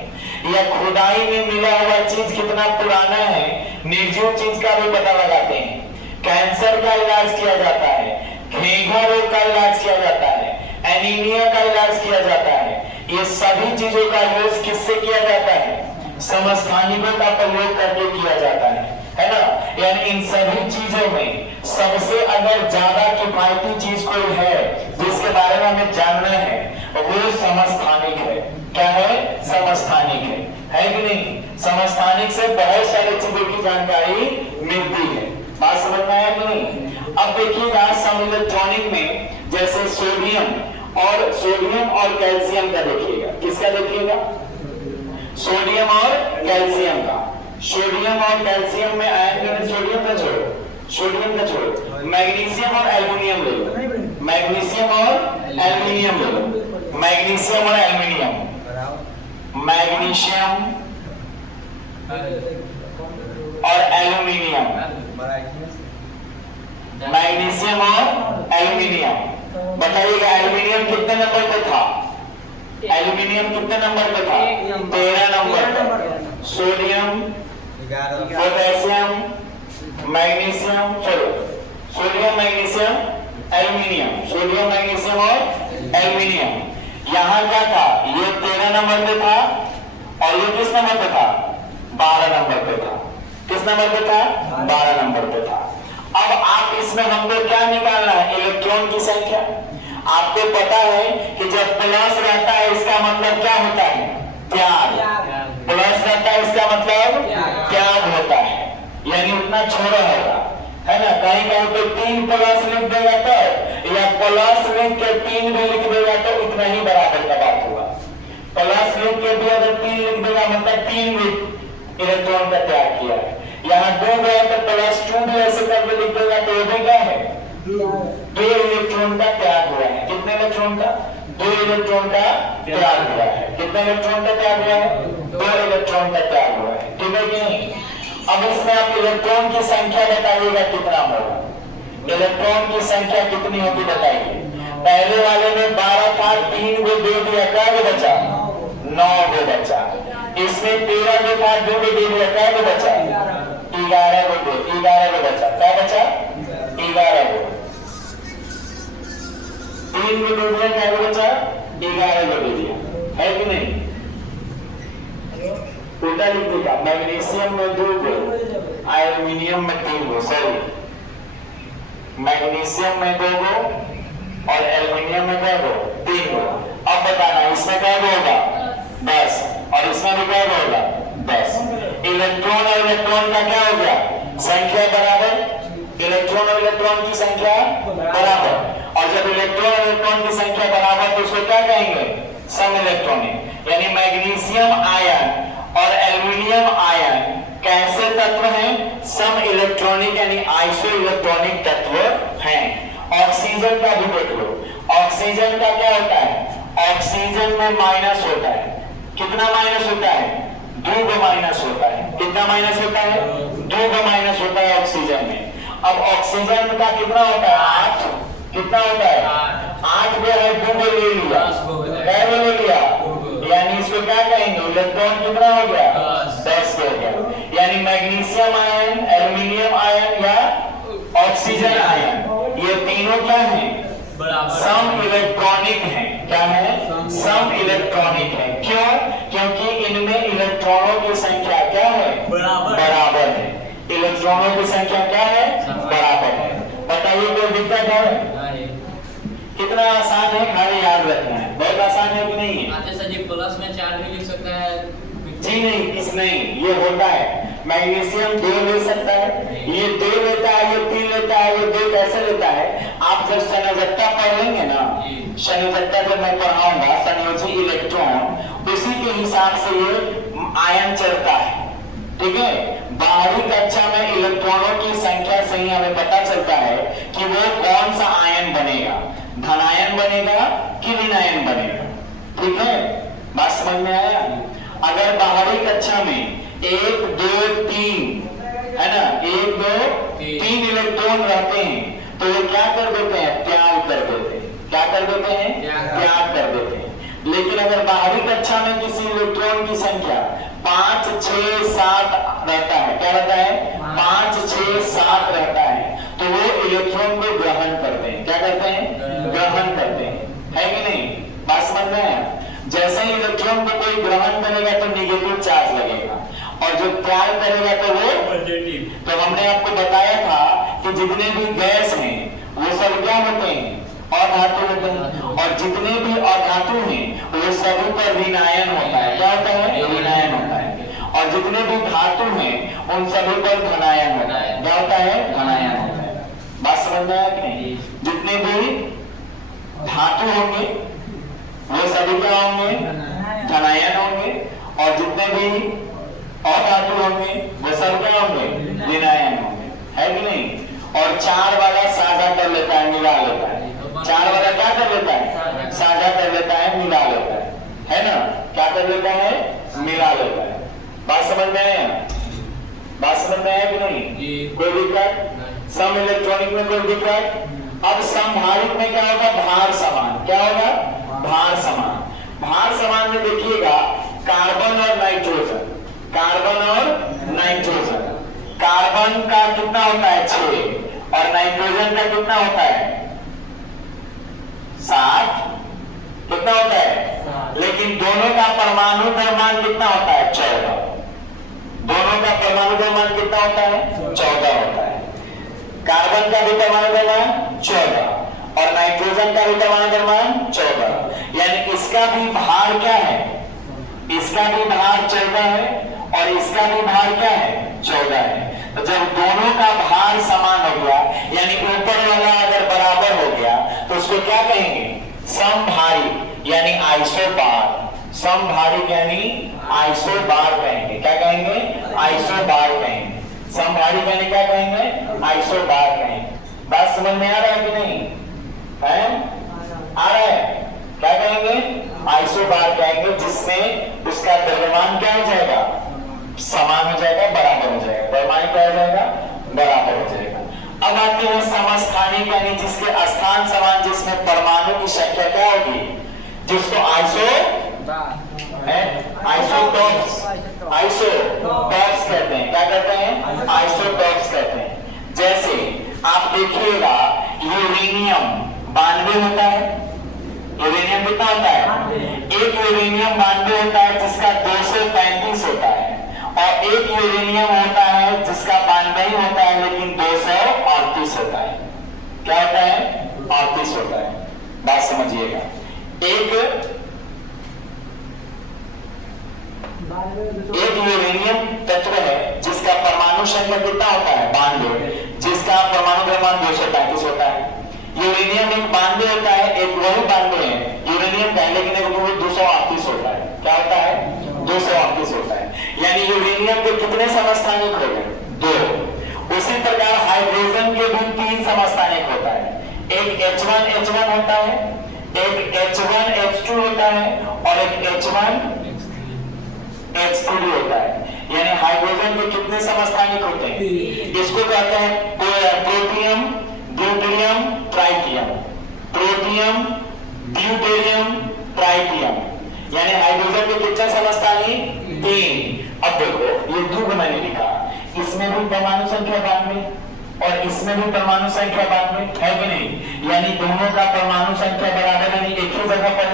या खुदाई में मिला हुआ चीज कितना पुराना है, निर्जीव चीज का भी पता लगाते हैं। कैंसर का इलाज किया जाता है, घेंघा रोग का इलाज किया जाता है, एनीमिया का इलाज किया जाता है। ये सभी चीजों का यूज किससे किया जाता है? समस्थानिकों का प्रयोग करके किया जाता है ना। यानी इन सभी चीजों में सबसे अगर ज्यादा किफायती चीज कोई है जिसके बारे में हमें जानना है वो समस्थानिक है। क्या है? समस्थानिक है कि नहीं? समस्थानिक से बहुत सारी चीजों की जानकारी मिलती है। बात समझ में आया कि नहीं? अब देखिएगा सम इलेक्ट्रॉनिक में जैसे सोडियम और कैल्शियम का देखिएगा। किसका देखिएगा? सोडियम और कैल्शियम का। सोडियम और कैल्शियम में आयन, सोडियम का छोड़ो, मैग्नीशियम और एल्युमिनियम ले लो, मैग्नीशियम और एल्युमिनियम ले लो, मैग्नीशियम और एल्युमिनियम, मैग्नीशियम और एल्युमिनियम, मैग्नीशियम और एल्युमिनियम। बताइएगा एल्युमिनियम कितने नंबर पे था? एल्युमिनियम कितने नंबर पे था? 13 नंबर पर। Sodium, potassium, magnesium, sodium, magnesium, aluminium, sodium, magnesium और एल्युमिनियम। यहाँ क्या था? ये 13 नंबर पे था और ये किस नंबर पे था? 12 नंबर पे था। किस नंबर पे था? 12 नंबर पे था। अब आप इसमें हमको क्या निकालना है? इलेक्ट्रॉन की संख्या। आपको पता है कि जब प्लस रहता है इसका मतलब क्या होता है? त्याग। प्लस रहता है इसका मतलब त्याग होता है, यानी उतना छोड़ा होगा, है ना। कहीं कहीं पे 3 प्लस लिख देगा तो, या प्लस लिख के 3 भी लिख देगा तो इतना ही बराबर का बात होगा। प्लस लिख के भी अगर 3 लिख देगा मतलब 3 भी इलेक्ट्रॉन का त्याग किया है। यहाँ 2 गया तो +2 भी ऐसे करके लिख देगा तो ये क्या है? 2 इलेक्ट्रॉन का त्याग हुआ है। कितने इलेक्ट्रॉन का? 2 इलेक्ट्रॉन का त्याग हुआ है। कितने इलेक्ट्रॉन का त्याग हुआ है? 2 इलेक्ट्रॉन का त्याग हुआ है। ठीक है कि नहीं? अब इसमें आप इलेक्ट्रॉन की संख्या बताइएगा कितना होगा? इलेक्ट्रॉन की संख्या कितनी होगी बताइए। पहले वाले में 12 था, 3 को दे दिया, क्या बचा? 9 को बचा। इसमें 13 को था, 2 को दे दिया, क्या बचा? 11 को बचा। क्या बचा? 11 को। 3 को दे दिया, क्या बचा? 11 को दे दिया, है कि नहीं? उल्टा लिख देगा, मैग्नीशियम में 2 को, एल्युमिनियम में 3 को, सॉरी, मैग्नीशियम में 2 को और एल्युमिनियम में क्या को? 3 को। अब बताना इसमें क्या होगा? 10 और इसमें भी क्या होगा? 10। इलेक्ट्रॉन और इलेक्ट्रॉन का क्या हो गया? संख्या बराबर। इलेक्ट्रॉन और इलेक्ट्रॉन की संख्या बराबर। और जब इलेक्ट्रॉन और इलेक्ट्रॉन की संख्या बराबर तो उसको क्या कहेंगे? सम इलेक्ट्रॉनिक। यानी मैग्नीशियम आयन और एल्युमिनियम आयन कैसे तत्व हैं? सम इलेक्ट्रॉनिक यानी आइसो इलेक्ट्रॉनिक तत्व हैं। ऑक्सीजन का भी देख लो, ऑक्सीजन का क्या होता है? ऑक्सीजन में माइनस होता है। कितना माइनस होता है? 2 माइनस होता है। कितना माइनस होता है? 2 माइनस होता है ऑक्सीजन में। अब ऑक्सीजन का कितना होता है? 8। कितना होता है? 8 जो है 2 ले लिया, क्या ले लिया? यानी इसको क्या कहेंगे? इलेक्ट्रॉन कितना हो गया? 10 हो गया। यानी मैग्नीशियम आयन, एल्यूमिनियम आयन या ऑक्सीजन आयन, ये तीनों क्या हैं? सम इलेक्ट्रॉनिक हैं। क्या है? सम इलेक्ट्रॉनिक है। क्यों? क्योंकि इनमें इलेक्ट्रॉनों की संख्या क्या है? बराबर है। इलेक्ट्रॉनों की संख्या क्या है? बराबर है। बताइए कोई दिक्कत है? कितना आसान है, खाली याद रखना है। बहुत आसान है कि नहीं है? अच्छा सर जी, प्लस में 4 भी लिख सकता है? जी नहीं, किस नहीं, ये होता है। मैग्नीशियम 2 ले सकता है, ये 2 लेता है, ये 3 लेता है, ये 2 कैसे लेता है? आप जब संयोजकता पढ़ लेंगे ना, संयोजकता जब मैं पढ़ाऊंगा, संयोजी इलेक्ट्रॉन, उसी के हिसाब से ये आयन चलता है। ठीक है? बाहरी कक्षा में इलेक्ट्रॉनों की संख्या से ही हमें पता चलता है कि वो कौन सा आयन बनेगा, धनायन बनेगा कि ऋणायन बनेगा। ठीक है? बात समझ में आया? अगर बाहरी कक्षा में 1 2 3 है ना, 1 2 3 इलेक्ट्रॉन रहते हैं, तो ये क्या कर देते हैं? त्याग कर देते हैं। क्या कर देते हैं? त्याग कर देते हैं। लेकिन अगर बाहरी कक्षा में किसी इलेक्ट्रॉन की संख्या 5 6 7 रहता है, क्या रहता है? 5 6 7 रहता है, तो वो इलेक्ट्रॉन को ग्रहण करते हैं। क्या करते हैं? ग्रहण करते हैं। है कि नहीं? बात समझ में आया? जैसे ही इलेक्ट्रॉन को कोई ग्रहण करेगा तो नेगेटिव चार्ज लगेगा, और जो त्याग करेगा तो वो पॉजिटिव। तो हमने आपको बताया था कि जितने भी गैस हैं वो सब क्या होते हैं? अधातु होते हैं, और जितने भी अधातु हैं वो सभी पर ऋणायन होता है। क्या होता है? ऋणायन होता है। और जितने भी धातु हैं उन सभी पर धनायन होता है। क्या होता है? धनायन होता है। बात समझ में आया कि नहीं? जितने भी धातु होंगे वो सभी क्या होंगे? धनायन होंगे, और जितने भी अधातु होंगे वो सब क्या होंगे? ऋणायन होंगे। है कि नहीं? और 4 वाला साझा कर लेता है, मिला लेता है। 4 वाला क्या कर लेता है? साझा कर लेता है, मिला लेता है ना? क्या कर लेता है? मिला लेता है। बात समझ में आया? बात समझ में आया कि नहीं? कोई दिक्कत? सम इलेक्ट्रॉनिक में कोई दिक्कत? अब समभारित में क्या होगा? भार समान। क्या होगा? भार समान। भार समान में देखिएगा, कार्बन और नाइट्रोजन, कार्बन और नाइट्रोजन, कार्बन का कितना होता है? 6, और नाइट्रोजन का कितना होता है? 7। कितना होता है? लेकिन दोनों का परमाणु द्रव्यमान कितना होता है? 14। दोनों का परमाणु द्रव्यमान कितना होता है? 14 होता है। कार्बन का भी परमाणु द्रव्यमान 14, और नाइट्रोजन का भी परमाणु द्रव्यमान 14। यानी इसका भी भार क्या है? इसका भी भार 14 है, और इसका भी भार क्या है? 14 है। तो जब दोनों का भार समान हो गया, यानी ऊपर वाला अगर बराबर हो गया, तो उसको क्या कहेंगे? समभारी यानी आइसोबार। समभारिक यानी आइसोबार कहेंगे। क्या कहेंगे? आइसोबार कहेंगे। समभारिक यानी क्या कहेंगे? आइसोबार कहेंगे। बात समझ में आ रहा है कि नहीं? है? आ रहा है? क्या कहेंगे? आइसोबार कहेंगे, जिसमें उसका द्रव्यमान क्या हो जाएगा? समान हो जाएगा, बराबर हो जाएगा। द्रव्यमान क्या हो जाएगा? बराबर हो जाएगा। अब आते हैं समस्थानिक यानी जिसके स्थान समान, जिसमें परमाणु की संख्या क्या होगी? जिसको आइसोटॉप्स कहते हैं। क्या कहते हैं? आइसोटॉप्स कहते हैं। जैसे आप देखिएगा, यूरेनियम 92 होता है। यूरेनियम कितना होता है? एक यूरेनियम 92 होता है जिसका 235 होता है, और एक यूरेनियम होता है जिसका 92 होता है लेकिन 238 होता है। क्या होता है? 38 होता है। बात समझिएगा, एक यूरेनियम तत्व है जिसका परमाणु संख्या कितना होता है? 92, जिसका परमाणु द्रव्यमान 235 होता है। यूरेनियम एक 92 होता है, एक वही 92 है यूरेनियम का, लेकिन एक 238 होता है। क्या होता है? 238 होता है। यानी यूरेनियम के कितने समस्थानिक हो गए? 2। उसी प्रकार हाइड्रोजन के भी 3 समस्थानिक होता है। एक H1H1 होता है, एक H1H2 होता है और एक H1H3 होता है। यानी हाइड्रोजन के कितने समस्थानिक होते हैं? इसको कहते हैं protium, deuterium, tritium. Protium, deuterium, tritium. यानी हाइड्रोजन के कितने समस्थानिक? 3। अब देखो ये द्विग मैंने लिखा, इसमें भी परमाणु संख्या 92 और इसमें भी परमाणु संख्या 92 है कि नहीं? यानी दोनों का परमाणु संख्या बराबर यानी एक ही जगह पर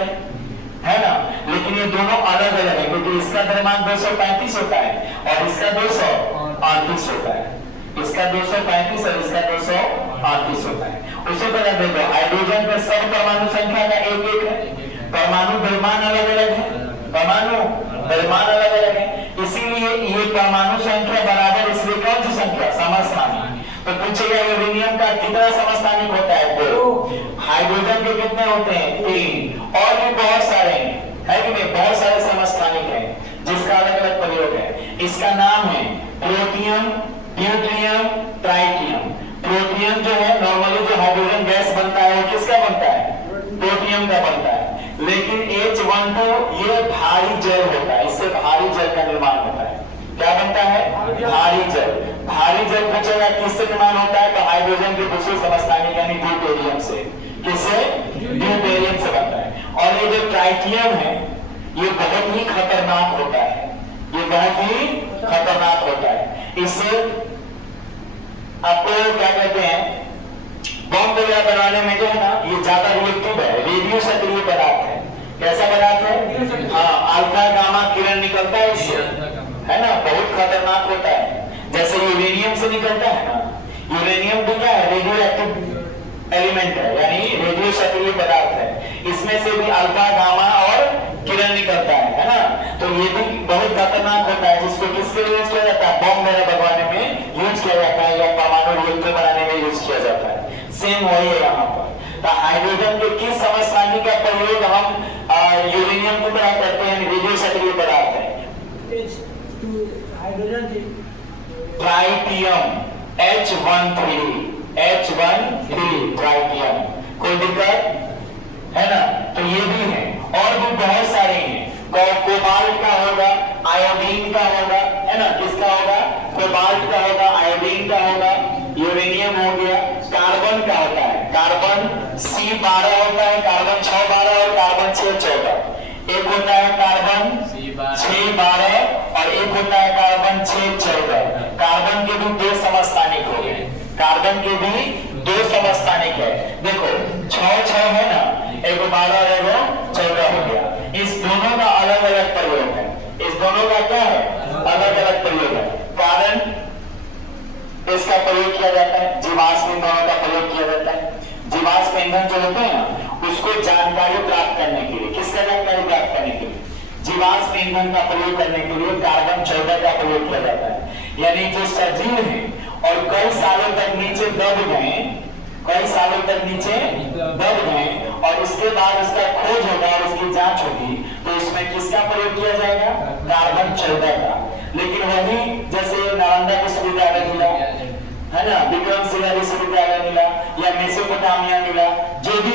है ना? लेकिन ये दोनों अलग अलग है क्योंकि इसका द्रव्यमान 235 होता है और इसका 238 होता है। इसका 235 और इसका 238 होता है। उसी तरह देखो हाइड्रोजन में सब परमाणु संख्या का 1-1 है, परमाणु द्रव्यमान अलग अलग है, परमाणु द्रव्यमान अलग अलग है, इसीलिए ये परमाणु संख्या बराबर, इसलिए कौन सी संख्या? समस्थानिक। तो पूछेगा यूरेनियम का कितना समस्थानिक होता है? 2। हाइड्रोजन के कितने होते हैं? 3। और भी बहुत सारे है कि नहीं? बहुत सारे समस्थानिक हैं जिसका अलग अलग प्रयोग है। इसका नाम है प्रोटियम, ड्यूटेरियम, ट्राइटियम। प्रोटियम जो है नॉर्मली जो हाइड्रोजन गैस बनता है वो किसका बनता है? प्रोटियम का बनता है। लेकिन H12 ये भारी जल होता है, इससे भारी जल का निर्माण होता है। क्या बनता है? भारी जल। भारी जल पूछेगा किससे निर्माण होता है? तो हाइड्रोजन के दूसरे समस्थानिक यानी ड्यूटेरियम से। किससे? ड्यूटेरियम से बनता है। और ये जो ट्राइटियम है ये बहुत ही खतरनाक होता है, ये बहुत ही खतरनाक होता है। इससे आपको क्या कहते हैं, बम वगैरह बनाने में जो है ना ये ज्यादा रिएक्टिव है, रेडियो सक्रिय पदार्थ है। कैसा पदार्थ है? हाँ, अल्फा गामा किरण निकलता है इससे, है ना? बहुत खतरनाक होता है। जैसे यूरेनियम से निकलता है ना, यूरेनियम भी क्या है? रेडियो एक्टिव एलिमेंट है, यानी रेडियो सक्रिय पदार्थ है। इसमें से भी अल्फा गामा और किरण निकलता है ना? तो ये भी बहुत खतरनाक होता है, जिसको किसके यूज किया जाता है? बम वगैरह बनवाने में यूज किया जाता है या परमाणु रिएक्टर बनाने में यूज किया जाता है। सेम वही है यहाँ पर। तो हाइड्रोजन के किस समस्थानिक का प्रयोग हम यूरेनियम की तरह करते हैं? रेडियो सक्रिय पदार्थ है ट्राइटियम, H13 ट्राइटियम। कोई दिक्कत है ना? तो ये भी है और भी बहुत सारे हैं। कोबाल्ट का होगा, आयोडीन का होगा, है ना? किसका होगा? कोबाल्ट का होगा, आयोडीन का होगा, यूरेनियम हो गया। कार्बन का होता है, कार्बन C12 होता है, कार्बन 612 और कार्बन 614। एक होता है कार्बन 612 और एक होता है कार्बन 614। कार्बन के भी 2 समस्थानिक हो गए, कार्बन के भी 2 समस्थानिक है। देखो 6 है ना, एक 12 और एक 14 हो गया। इस दोनों का अलग अलग प्रयोग है, इस दोनों का क्या है? अलग अलग प्रयोग है। कारण इसका प्रयोग किया जाता है, जीवाश्म ईंधनों का प्रयोग किया जाता है। जीवाश्म ईंधन जो होते हैं ना उसको जानकारी प्राप्त करने के लिए, किसका जानकारी प्राप्त करने के लिए? जीवाश्म ईंधन का प्रयोग करने के लिए कार्बन 14 का प्रयोग किया जाता है। यानी जो सजीव है और कई सालों तक नीचे दब गए, कई सालों तक नीचे दब गए और उसके बाद उसका खोज होगा और उसकी जांच होगी, तो उसमें किसका प्रयोग किया जाएगा? कार्बन 14 का। लेकिन वही जैसे नालंदा विश्वविद्यालय मिला, है ना, विक्रमशिला विश्वविद्यालय मिला या मेसोपोटामिया मिला, जो भी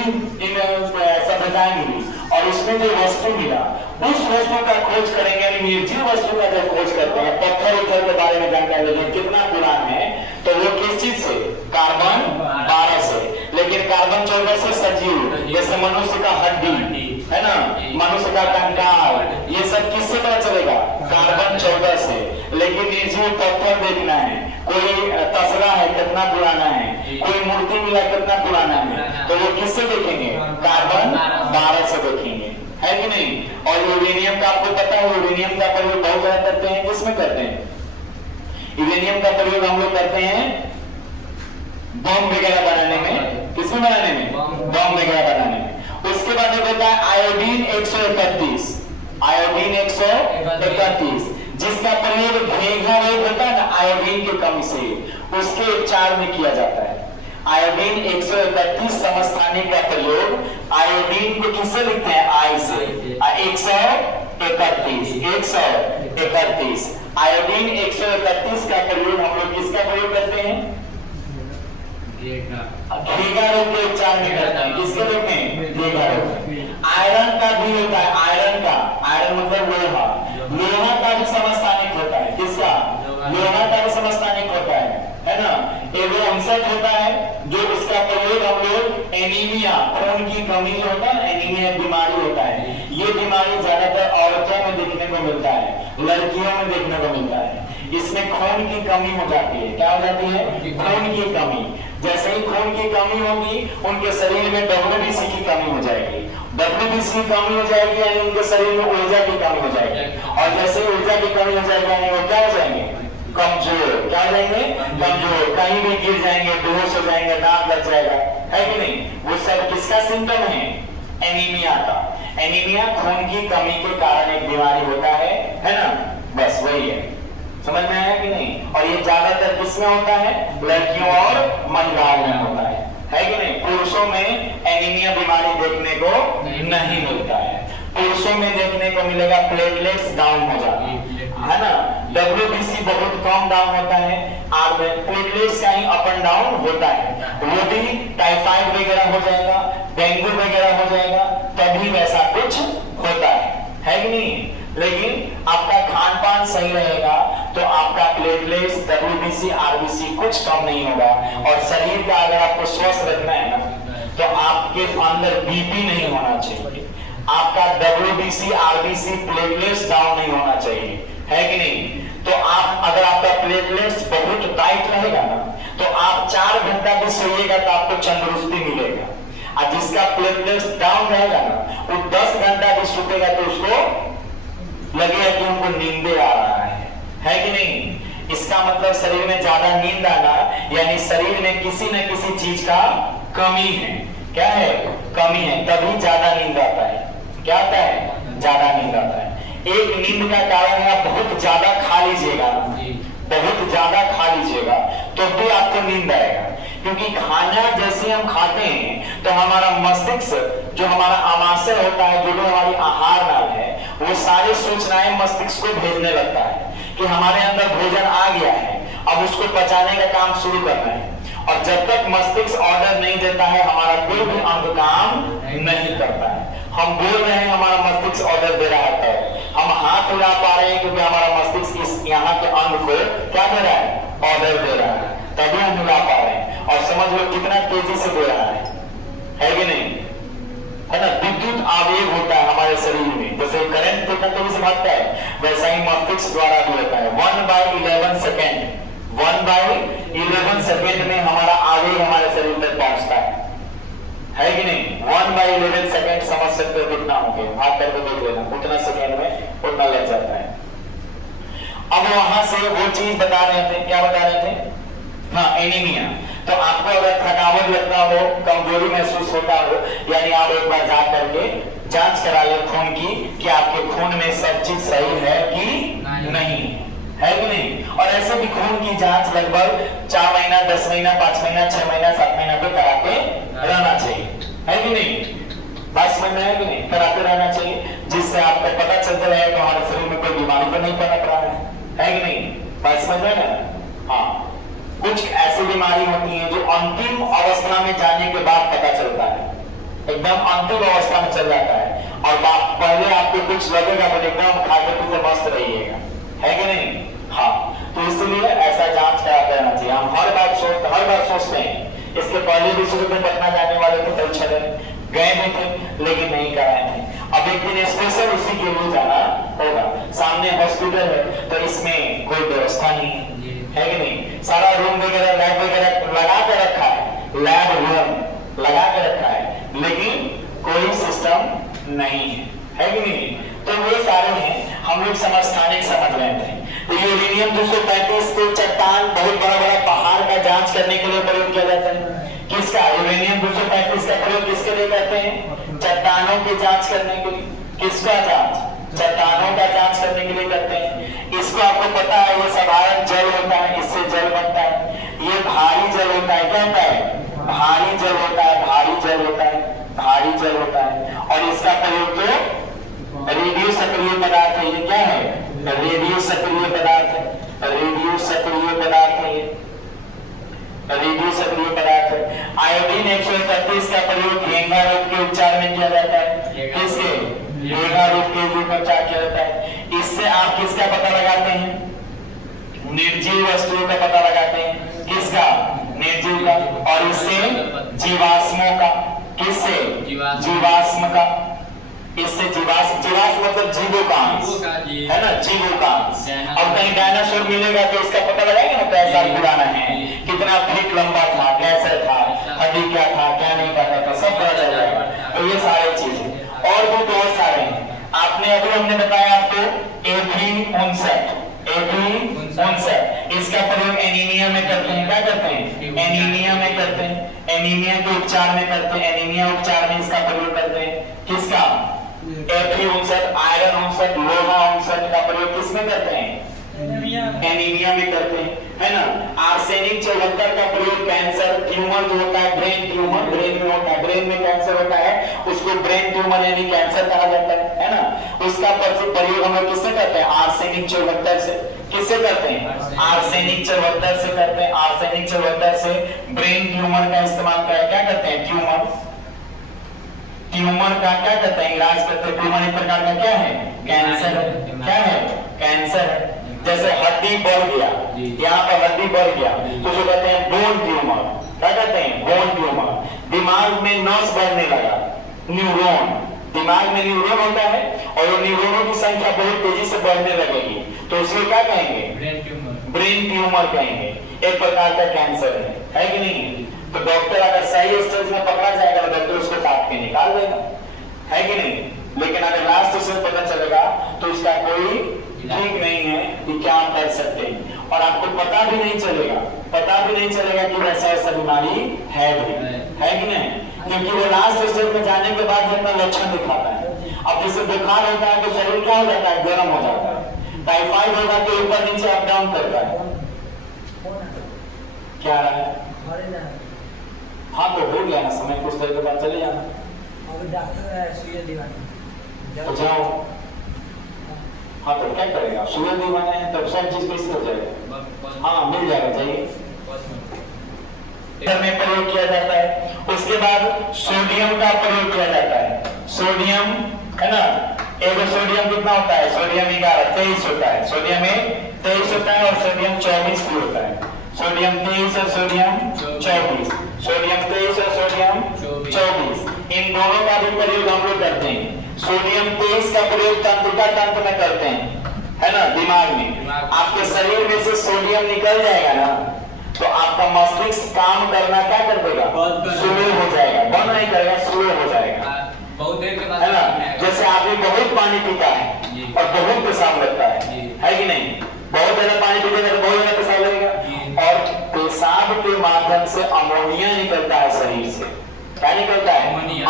सभ्यताएं मिली और उसमें जो वस्तु मिला उस वस्तु का खोज करेंगे। यानी निर्जीव वस्तु का जब खोज करते हैं, पत्थर उत्थर के बारे में जानकारी लेंगे कितना पुराना है, तो वो किस चीज से? कार्बन 12 से। लेकिन कार्बन 14 से सजीव, जैसे मनुष्य का हड्डी, है ना, मनुष्य का कंकाल, ये सब किससे पता चलेगा? कार्बन 14 से। लेकिन निर्जीव पत्थर देखना है, कोई तसला है कितना पुराना है, कोई मूर्ति मिला कितना पुराना है, तो वो किससे देखेंगे? कार्बन 12 से देखेंगे, है कि नहीं? और यूरेनियम का आपको पता है, यूरेनियम का प्रयोग बहुत ज्यादा करते हैं। किसमें करते हैं? यूरेनियम का प्रयोग हम लोग करते हैं बम वगैरह बनाने में। किसमें बनाने में? बम वगैरह बनाने में। उसके बाद एक होता है आयोडीन 131, आयोडीन 131, जिसका प्रयोग घेघा रोग होता है ना आयोडीन की कमी से, उसके उपचार में किया जाता है। आयोडीन 131 समस्थानिक का प्रयोग, आयोडीन को किससे लिखते हैं? आई से। 131 131, 131। आयोडीन 131 का प्रयोग हम लोग किसका प्रयोग करते हैं? घेगा रोग के उपचार में करते हैं। किसके रोग में? घेगा रोग। आयरन का भी होता है, आयरन का, आयरन मतलब लोहा, लोहा का भी समस्थानिक होता है। किसका? लोहा का भी समस्थानिक होता है ना? एवोंसट होता है जो इसका प्रयोग हम लोग एनीमिया, खून की कमी जो होता है, एनीमिया बीमारी होता है, ये बीमारी ज्यादातर औरतों में देखने को मिलता है, लड़कियों में देखने को मिलता है। इसमें खून की कमी हो जाती है। क्या हो जाती है? खून की कमी। जैसे ही खून की कमी होगी उनके शरीर में WBC की कमी हो जाएगी, WBC की कमी हो जाएगी यानी उनके शरीर में ऊर्जा की कमी हो जाएगी, और जैसे ऊर्जा की कमी हो जाएगी यानी वो क्या हो जाएंगे? कमजोर। क्या हो जाएंगे? कमजोर। कहीं भी गिर जाएंगे, बेहोश हो जाएंगे, दांत लग जाएगा, है कि नहीं? वो सब किसका सिम्टम है? एनीमिया का। एनीमिया खून की कमी के कारण एक बीमारी होता है ना? बस वही है। समझ में आया कि नहीं? और ये ज्यादातर किसमें होता है? लड़कियों और महिलाओं में होता है कि नहीं? पुरुषों में एनीमिया बीमारी देखने को नहीं मिलता है। पुरुषों में देखने को मिलेगा प्लेटलेट्स डाउन हो जाती है ना? WBC बहुत कम डाउन होता है, और प्लेटलेट्स का ही अप एंड डाउन होता है। वो भी टाइफाइड वगैरह हो जाएगा, डेंगू वगैरह हो जाएगा, तभी वैसा कुछ होता है कि नहीं? लेकिन आपका खान पान सही रहेगा तो आपका प्लेटलेट्स, WBC, RBC कुछ कम नहीं होगा। और शरीर का अगर आपको स्वस्थ रखना है ना तो आपके अंदर BP नहीं होना चाहिए, आपका WBC, RBC, प्लेटलेट्स डाउन नहीं होना चाहिए, है कि नहीं? तो आप अगर आपका प्लेटलेट्स बहुत टाइट रहेगा ना तो आप 4 घंटा भी सोइएगा तो आपको तंदुरुस्ती मिलेगा, और जिसका प्लेटलेट्स डाउन रहेगा ना वो 10 घंटा भी सोएगा तो उसको लगेगा कि हमको नींदे आ रहा है कि नहीं? इसका मतलब शरीर में ज्यादा नींद आना यानी शरीर में किसी न किसी चीज का कमी है। क्या है? कमी है, तभी ज्यादा नींद आता है। क्या आता है? ज्यादा नींद आता है। एक नींद का कारण है आप बहुत ज्यादा खा लीजिएगा, बहुत ज्यादा खा लीजिएगा तो भी आपको नींद आएगा, क्योंकि खाना जैसे हम खाते हैं तो हमारा मस्तिष्क, जो हमारा आमाशय होता है, जो हमारी आहार नाल है, वो सारी सूचनाएं मस्तिष्क को भेजने लगता है कि हमारे अंदर भोजन आ गया है, अब उसको पचाने का काम शुरू करना है। और जब तक मस्तिष्क ऑर्डर नहीं देता है हमारा कोई भी अंग काम नहीं करता है। हम बोल रहे हैं, हमारा मस्तिष्क ऑर्डर दे रहा है, हम हाथ हिला पा रहे हैं क्योंकि हमारा मस्तिष्क इस यहाँ के अंग को क्या दे रहा है? ऑर्डर दे रहा है, तभी हम हिला पा रहे हैं। और समझ लो कितना तेजी से दे रहा है कि नहीं? है ना? विद्युत आवेग होता है हमारे शरीर में, जैसे करंट कितना तेजी से भागता है वैसा ही मस्तिष्क द्वारा भी होता है। 1/11 सेकेंड, 1/11 सेकेंड में हमारा आवेग हमारे शरीर तक पहुंचता है कि नहीं? 1/11 सेकेंड समझ सकते हो कितना हो गया? हाथ करके देख लेना, उतना सेकेंड में उतना लग जाता है। अब वहां से वो चीज बता रहे थे, क्या बता रहे थे? हाँ, एनीमिया। तो आपको अगर थकावट लगता हो, कमजोरी महसूस होता हो, यानी आप एक बार जा करके जांच करा ले खून की कि आपके खून में सब चीज सही है कि नहीं, है कि नहीं? और ऐसे भी खून की जांच लगभग 4 महीना, 10 महीना, 5 महीना, 6 महीना, 7 महीना पे कराते रहना चाहिए, है कि नहीं? बात समझ में है कि नहीं? कराते रहना चाहिए, जिससे आपको पता चलता रहे कि हमारे शरीर में कोई बीमारी तो नहीं पनप रहा है कि नहीं? बात समझ में है? हाँ, कुछ ऐसी बीमारी होती है जो अंतिम अवस्था में जाने के बाद पता चलता है, एकदम अंतिम अवस्था में चल जाता है, और पहले आपको कुछ लगेगा तो एकदम खाते पीते मस्त रहिएगा, है कि नहीं? हाँ, तो इसलिए ऐसा जांच कराते रहना चाहिए। हम हर बार सोचते हैं, इसके पहले भी शुरू में पटना जाने वाले थे, परीक्षा देने गए भी थे लेकिन नहीं कराए थे। अब एक दिन स्पेशल उसी के लिए जाना होगा। सामने हॉस्पिटल है तो इसमें कोई व्यवस्था नहीं है कि नहीं? सारा रूम वगैरह, लैब वगैरह लगा के रखा है, लैब रूम लगा के रखा है, लेकिन कोई सिस्टम नहीं है कि नहीं? तो वो सारे हैं, हम लोग समस्थानिक समझ रहे थे। तो यूरेनियम 235 को चट्टान, बहुत बड़ा बड़ा पहाड़ का जांच करने के लिए प्रयोग किया जाता है। किसका? यूरेनियम 235 का प्रयोग किसके लिए करते हैं? चट्टानों की जांच करने के लिए। किसका जांच? चट्टानों का जांच करने के लिए करते हैं। इसको आपको पता है, ये साधारण जल होता है, इससे जल बनता है। ये भारी जल होता है, क्या होता है? भारी जल होता है, भारी जल होता है, भारी जल होता है। और इसका प्रयोग तो रेडियो सक्रिय पदार्थ है। ये क्या है? रेडियो सक्रिय पदार्थ है। रेडियो सक्रिय पदार्थ है। रेडियो सक्रिय पदार्थ है। आयोडीन 131 का प्रयोग घेंगा रोग के उपचार में किया जाता है। किसके? घेंगा रोग के उपचार किया जाता है। इससे आप किसका पता लगाते हैं? निर्जीव वस्तुओं का पता लगाते हैं। किसका? निर्जीव का। और इससे जीवाश्मों का। किससे? जीवाश्म का। इससे जीवाश्म मतलब जीवों का अंश है ना, जीवों का अंश। अब कहीं डायनासोर मिलेगा तो इसका पता लगाएंगे ना, कैसा पुराना है, कितना फीट लंबा था, कैसा था, हड्डी क्या था, क्या नहीं करता था, सब पता चल जाएगा। तो ये सारी चीजें और भी बहुत सारे हैं। आपने अभी हमने बताया आपको AP59 इसका प्रयोग एनीमिया में करते हैं। क्या करते हैं? एनीमिया में करते हैं। एनीमिया के उपचार में करते हैं। एनीमिया उपचार में इसका प्रयोग करते हैं। किसका? Fe59, आयरन 59, लोहा 59 का प्रयोग किसमें करते हैं? एनीमिया में करते हैं, है ना। आर्सेनिक 74 का प्रयोग कैंसर, ट्यूमर जो होता है, ब्रेन ट्यूमर, ब्रेन में होता है, ब्रेन में कैंसर होता है, उसको ब्रेन ट्यूमर यानी कैंसर कहा जाता है ना। उसका प्रयोग हम लोग किससे करते हैं? आर्सेनिक 74 से। किससे करते हैं? आर्सेनिक 74 से करते हैं। आर्सेनिक 74 से ब्रेन ट्यूमर का इस्तेमाल कर क्या करते हैं? ट्यूमर का क्या करते हैं? इलाज करते हैं। ट्यूमर एक प्रकार का क्या है? कैंसर है। क्या है? कैंसर है। जैसे हड्डी बढ़ गया, यहाँ पर हड्डी बढ़ गया तो जो कहते हैं बोन ट्यूमर। क्या कहते हैं? Bone tumour. दिमाग में नस बढ़ने लगा, न्यूरॉन, दिमाग में न्यूरॉन होता है और वो न्यूरॉनों की संख्या बहुत तेजी से बढ़ने लगेगी तो उसको क्या कहेंगे? ब्रेन ट्यूमर कहेंगे। एक प्रकार का कैंसर है कि नहीं? तो डॉक्टर अगर सही स्टेज में पकड़ा जाएगा तो डॉक्टर उसको काट के निकाल देगा, है कि नहीं? लेकिन अगर लास्ट स्टेज पता चलेगा तो उसका कोई ठीक नहीं है कि क्या कर सकते हैं और आपको पता भी नहीं चलेगा कि वैसा ऐसा बीमारी है भी, है कि नहीं? क्योंकि वो लास्ट स्टेज में जाने के बाद अपना लक्षण दिखाता है। अब जैसे बुखार होता है तो शरीर क्या हो जाता है? गर्म हो जाता है। टाइफाइड होगा तो ऊपर नीचे अप डाउन करता है। क्या रहा है? हाँ तो हो गया ना समय, कुछ देर के बाद चले जाना। तो जाओ। हाँ तो क्या करेगा? सुगर दीवाना है तब सब चीज कैसे हो जाएगा? हाँ मिल जाएगा, चाहिए में प्रयोग किया जाता है। उसके बाद सोडियम का प्रयोग किया जाता है। सोडियम है ना, एक सोडियम कितना होता है? सोडियम 23 होता है। सोडियम 23 होता है और सोडियम 24 भी होता है। सोडियम 23 और सोडियम 24, सोडियम 23 और सोडियम 24, इन दोनों का भी प्रयोग हम लोग करते हैं। सोडियम 23 का प्रयोग तंत्रिका तंत्र में करते हैं, है ना, दिमाग में। आपके शरीर में से सोडियम निकल जाएगा ना तो आपका मस्तिष्क काम करना क्या कर देगा? स्लो हो जाएगा। बंद नहीं करेगा, स्लो हो जाएगा, बहुत देर के बाद, है ना। जैसे आदमी बहुत पानी पीता है और बहुत पेशाब लगता है कि नहीं? बहुत ज्यादा पानी पीतेगा तो बहुत ज्यादा पेशाब लगेगा और पेशाब के माध्यम से अमोनिया निकलता है शरीर से। क्या निकलता है?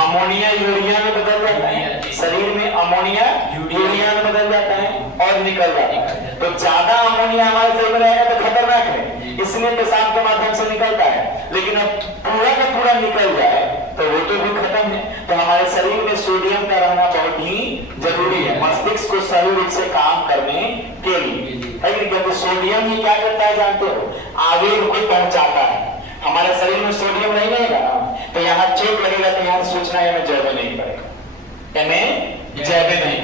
अमोनिया यूरिया में बदल जाता है। शरीर में अमोनिया यूरिया में बदल जाता है और निकल जाता है। तो ज्यादा अमोनिया हमारे शरीर में रहेगा तो खतरनाक है, इसलिए पेशाब के माध्यम से निकलता है। लेकिन अब पूरा का पूरा निकल जाए तो वो तो भी खत्म है। तो हमारे शरीर में सोडियम का रहना बहुत ही जरूरी है मस्तिष्क को सही रूप से काम करने के लिए, है कि? क्योंकि सोडियम ही क्या करता है जानते हो? आवेग को पहुंचाता है। हमारे शरीर में सोडियम नहीं रहेगा तो यहाँ चोट लगेगा तो यहाँ सूचना हमें जयबे नहीं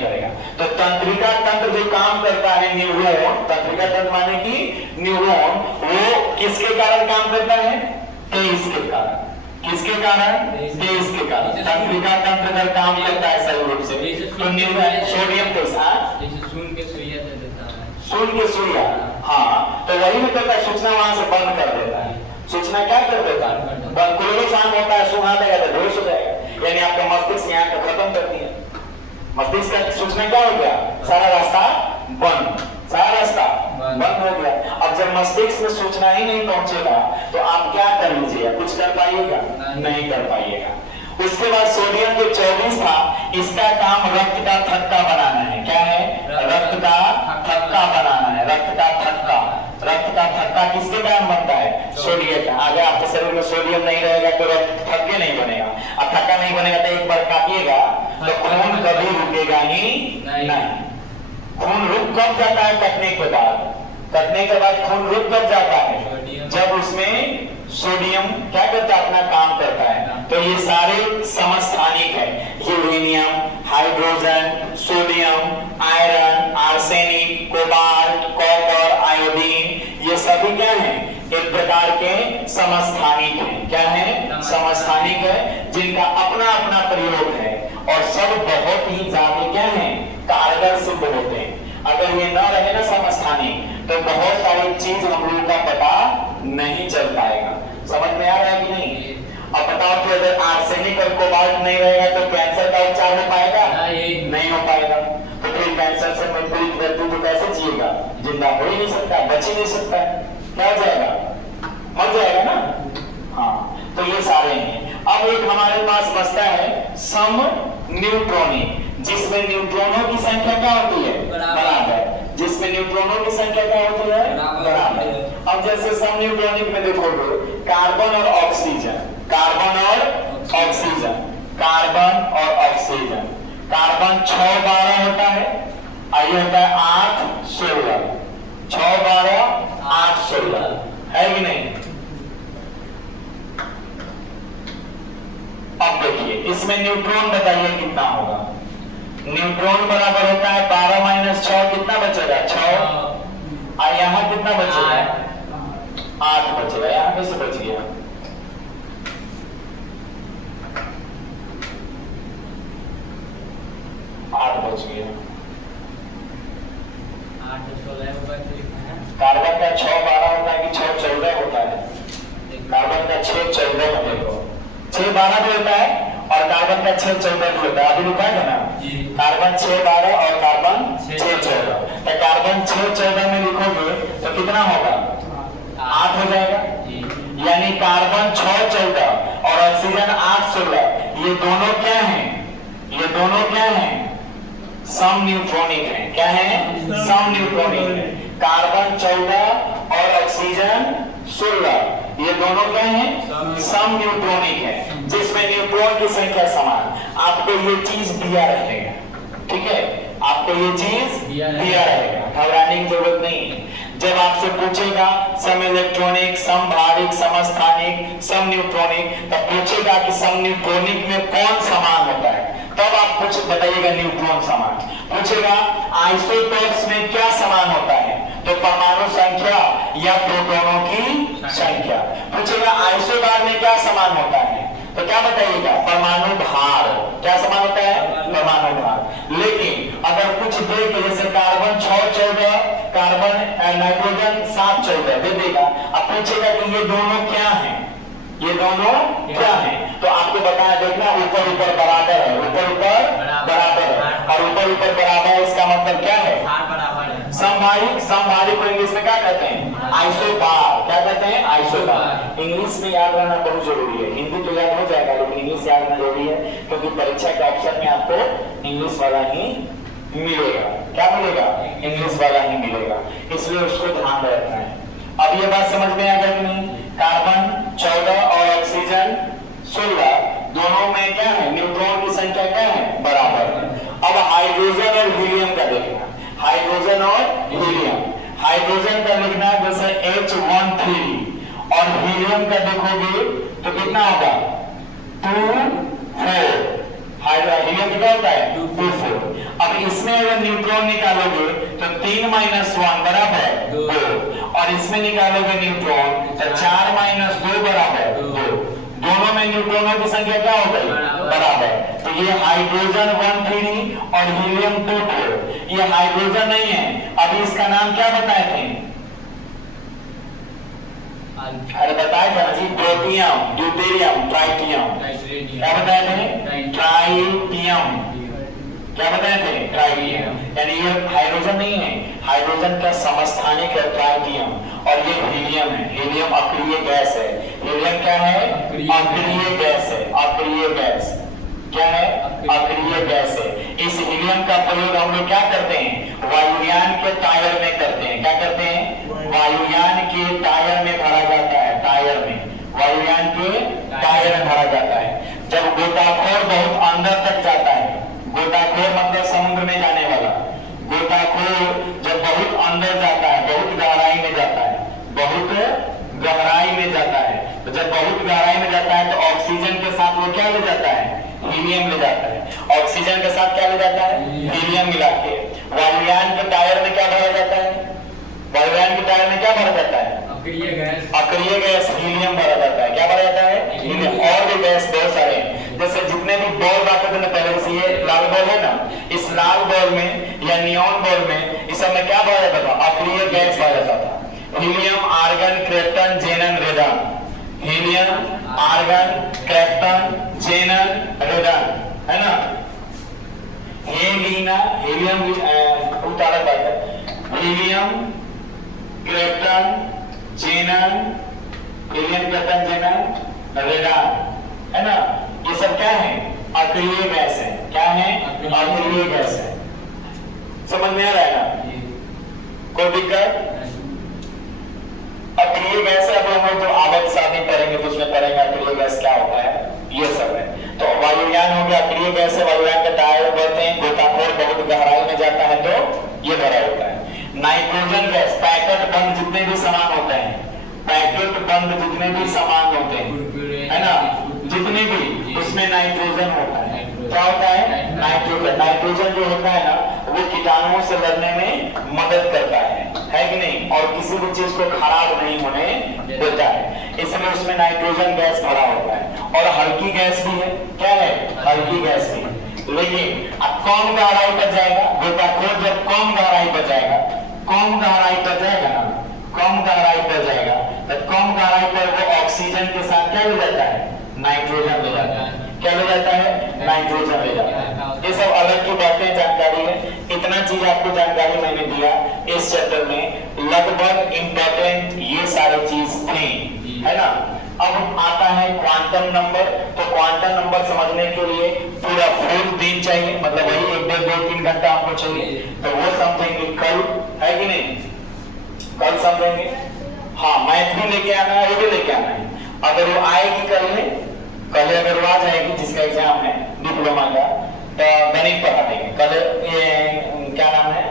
करेगा, तो तंत्रिका तंत्र जो काम करता है, न्यूरॉन, तंत्रिका तंत्र माने कि न्यूरॉन, वो किसके कारण काम करता है? तेज के कारण। किसके कारण? तेज के कारण तंत्रिका तंत्र का काम करता है सही रूप से। तो सोडियम तेज, सुन के सुइया, हाँ, तो वही में करता है, सूचना वहां से बंद कर देता है। सूचना क्या कर देता है? बंद। कोई शांत होता है, सुना देगा तो बेहोश हो जाएगा, यानी आपका मस्तिष्क यहाँ का खत्म कर दिया। मस्तिष्क का सूचना क्या हो गया? सारा रास्ता बंद, सारा रास्ता बंद हो गया। अब जब मस्तिष्क में सूचना ही नहीं पहुंचेगा तो आप क्या कर लीजिएगा? कुछ कर पाइएगा? नहीं कर पाइएगा। उसके बाद सोडियम जो 24 था, इसका काम रक्त का थक्का बनाना है। क्या है? रक्त का थक्का बनाना है। रक्त का थक्का, रक्त का थक्का किसके कारण बनता है? सोडियम का। अगर आपके शरीर में सोडियम नहीं रहेगा तो रक्त थक्के नहीं बनेगा, अब थक्का नहीं बनेगा तो एक बार काटिएगा तो खून कभी रुकेगा ही नहीं। खून रुक कब जाता है? कटने के बाद। कटने के बाद खून रुक कब जाता है? जब उसमें सोडियम क्या करता है? अपना काम करता है। तो ये सारे समस्थानिक है, uranium, hydrogen, sodium, iron, arsenic, cobalt, copper, iodine, ये सभी क्या है? एक प्रकार के समस्थानिक है। क्या है? समस्थानिक है, जिनका अपना अपना प्रयोग है और सब बहुत ही ज्यादा क्या है? कारगर सिद्ध होते हैं। अगर ये न रहे ना समस्थानिक तो बहुत सारी चीज हम लोगों का पता नहीं चल पाएगा। समझ में आ रहा है कि नहीं? अब बताओ कि अगर आर्सेनिक और कोबाल्ट नहीं रहेगा तो कैंसर का उपचार हो पाएगा? नहीं हो पाएगा। तो फिर कैंसर से पीड़ित व्यक्ति तो कैसे जिएगा? जिंदा हो ही नहीं सकता, बच ही नहीं सकता है। क्या हो जाएगा? मर जाएगा ना। हाँ, तो ये सारे हैं। अब एक हमारे पास बचता है सम न्यूट्रॉनिक, जिसमें न्यूट्रॉनों की संख्या क्या होती है? बराबर। जिसमें न्यूट्रॉनों की संख्या क्या होती है? बराबर। अब जैसे सम न्यूट्रॉनिक में देखोगे कार्बन और ऑक्सीजन, कार्बन और ऑक्सीजन, कार्बन और ऑक्सीजन। कार्बन 6 12 होता है, आइए होता है 8 16, 6 12 8 16, है कि नहीं? अब देखिए इसमें न्यूट्रॉन बताइए कितना होगा? न्यूट्रॉन बराबर होता है 12 - 6, कितना बचेगा? 6। और यहाँ कितना बचेगा? 8 बचेगा। यहाँ कैसे बच गया? 8 बच गया। 8 16 होगा कार्बन का 6 12 होता है कि 6 14 होता है? कार्बन का 6 14 होता है, 6 12 भी होता है और कार्बन का 6 14 भी होता है। अभी लिखा है ना कार्बन 6 12 और कार्बन 6 14। तो कार्बन 6 14 में लिखोगे तो कितना होगा? 8 हो जाएगा। यानी कार्बन 6 14 और ऑक्सीजन 8 16, ये दोनों क्या हैं? ये दोनों क्या हैं? सम न्यूट्रॉनिक है। क्या है? सम न्यूट्रॉनिक है। कार्बन 14 और ऑक्सीजन 16, ये दोनों क्या हैं? सम न्यूट्रॉनिक है, जिसमें न्यूट्रॉन की संख्या समान। आपको ये चीज दिया रहेगा, ठीक है? आपको ये चीज दिया रहेगा, घबराने की जरूरत नहीं है। जब आपसे पूछेगा सम इलेक्ट्रॉनिक, सम भारिक, समस्थानिक, सम न्यूट्रॉनिक, तब पूछेगा कि सम न्यूट्रॉनिक में कौन समान होता है, तब आप कुछ बताइएगा न्यूट्रॉन समान। पूछेगा आइसोटोप्स में क्या समान होता है, तो परमाणु संख्या या प्रोटॉनों की संख्या। पूछेगा आइसोबार में क्या समान होता है, तो क्या बताइएगा? परमाणु भार। क्या समान होता है? परमाणु भार। लेकिन अगर कुछ दे के जैसे कार्बन 6 14, कार्बन नाइट्रोजन 7 14 दे देगा, अब पूछेगा कि ये दोनों क्या हैं, ये दोनों क्या हैं, तो आपको बताया देखना ऊपर ऊपर बराबर है, ऊपर ऊपर बराबर है, और ऊपर ऊपर बराबर है इसका मतलब क्या है? समभारिक। समभारिक को इंग्लिश में क्या कहते हैं? आइसोबार। क्या कहते हैं? आइसोबार। इंग्लिश में याद रहना बहुत जरूरी है, हिंदी तो याद हो जाएगा लेकिन इंग्लिश याद रहना जरूरी है, क्योंकि परीक्षा के ऑप्शन में आपको इंग्लिश वाला ही मिलेगा। क्या मिलेगा? इंग्लिश वाला ही मिलेगा, इसलिए उसको ध्यान रखना है। अब ये बात समझ में आ गया कि नहीं? कार्बन 14 और ऑक्सीजन 16, दोनों में क्या है? न्यूट्रॉन की संख्या क्या है? बराबर। अब हाइड्रोजन और हीलियम का देखना, हाइड्रोजन और हीलियम। हाइड्रोजन का लिखना जैसे H13 और हीलियम का देखोगे तो कितना होगा? 2 4। हीलियम कितना होता है? 2 4। अब इसमें अगर न्यूट्रॉन निकालोगे तो 3 - 1 बराबर 2, और इसमें निकालोगे न्यूट्रॉन तो 4 - 2 बराबर 2। दोनों में न्यूट्रॉनों की संख्या क्या हो गई? बराबर। तो ये हाइड्रोजन 13 और हीलियम 2 4, ये हाइड्रोजन नहीं है। अभी इसका नाम क्या बताए थे? अरे बताए थे ना जी, प्रोटियम, ड्यूटेरियम, ट्राइटियम। क्या बताए थे? ट्राइटियम। क्या बताए थे? ट्राइटियम। यानी ये हाइड्रोजन नहीं है, हाइड्रोजन का समस्थानिक है ट्राइटियम, और ये हीलियम है। हीलियम अक्रिय गैस है। हीलियम क्या है? अक्रिय गैस है। अक्रिय गैस क्या है? अक्रिय गैस है। इस हीलियम का प्रयोग हम लोग क्या करते हैं? वायुयान के टायर में करते हैं। क्या करते हैं? वायुयान के टायर में भरा जाता है, टायर में, वायुयान के टायर में भरा जाता है। जब गोताखोर बहुत अंदर तक जाता है, गोताखोर मतलब समुद्र में जाने वाला, गोताखोर जब बहुत अंदर जाता है, बहुत गहराई में जाता है, बहुत गहराई में जाता है, तो जब बहुत गहराई में जाता है तो ऑक्सीजन के साथ वो क्या ले जाता है, हीलियम ले जाता है। ऑक्सीजन के साथ क्या ले जाता है, हीलियम मिला के। वायुयान के टायर में क्या भरा जाता है, वायुयान के टायर में क्या भरा जाता है, अक्रिय गैस हीलियम भरा जाता है। क्या भरा जाता है, हीलियम। और भी गैस बहुत सारे हैं, जैसे जितने भी बॉल आते थे पहले से, ये लाल बॉल है ना, इस लाल बॉल में या नियॉन बॉल में इस सब में क्या भरा जाता था, अक्रिय गैस भरा जाता था। Helium, argon, krypton, जेनन, रेडन। Helium, argon, krypton, जेनन, रेडन, है ना। हेलिना, हीलियम उतारा बात है, हीलियम, क्रिप्टन, जेनन, हीलियम, क्रिप्टन, जेनन, रेडन, है ना। ये सब क्या है, अक्रिय गैस है। क्या है, अक्रिय गैस है। समझ में आ रहा है ना, कोई दिक्कत? अक्रिय गैस है, अब हम लोग जो आवत शादी करेंगे तो उसमें पढ़ेंगे अक्रिय गैस क्या होता है, ये सब है। तो वायुयान हो गया, अक्रिय गैस है, वायुयान के टायर बढ़ते हैं, गोताखोर बहुत गहराई में जाता है तो ये भरा होता है। नाइट्रोजन गैस, पैकेट बंद जितने भी सामान होते हैं, पैकेट बंद जितने भी सामान होते हैं, है ना, जितने भी, उसमें नाइट्रोजन होता है। क्या होता है, नाइट्रोजन। नाइट्रोजन जो होता है ना, वो कीटाणुओं से लड़ने में मदद करता है कि नहीं, और किसी भी चीज को खराब नहीं होने देता है, इसलिए उसमें नाइट्रोजन गैस भरा होता है। और हल्की गैस भी है, क्या है, हल्की गैस भी है। लेकिन अब कम गहराई पर जाएगा, गोताखोर जब कम गहराई पर जाएगा, कम गहराई पर जाएगा ना, कम गहराई पर जाएगा, तो कम गहराई पर वो ऑक्सीजन के साथ क्या ले जाता है, नाइट्रोजन ले जाता है। क्या ले जाता है, नाइट्रोजन ले जाता है। ये सब अलग की बातें, जानकारी है। इतना चीज आपको जानकारी मैंने दिया इस चैप्टर में, लगभग इंपॉर्टेंट ये सारी चीज थी, है ना। अब आता है क्वांटम नंबर। तो क्वांटम नंबर समझने के लिए पूरा फुल दिन चाहिए, मतलब वही 1 डेढ़ 2 3 घंटा आपको चाहिए, तो वो समझेंगे कल, है कि नहीं, कल समझेंगे। हाँ, मैथ भी लेके आना है, वो भी लेके आना है। अगर वो आएगी कल है, कल अगर वो आ जाएगी, जिसका एग्जाम है डिप्लोमा का, तो गणित पढ़ा देंगे कल। ये क्या नाम है,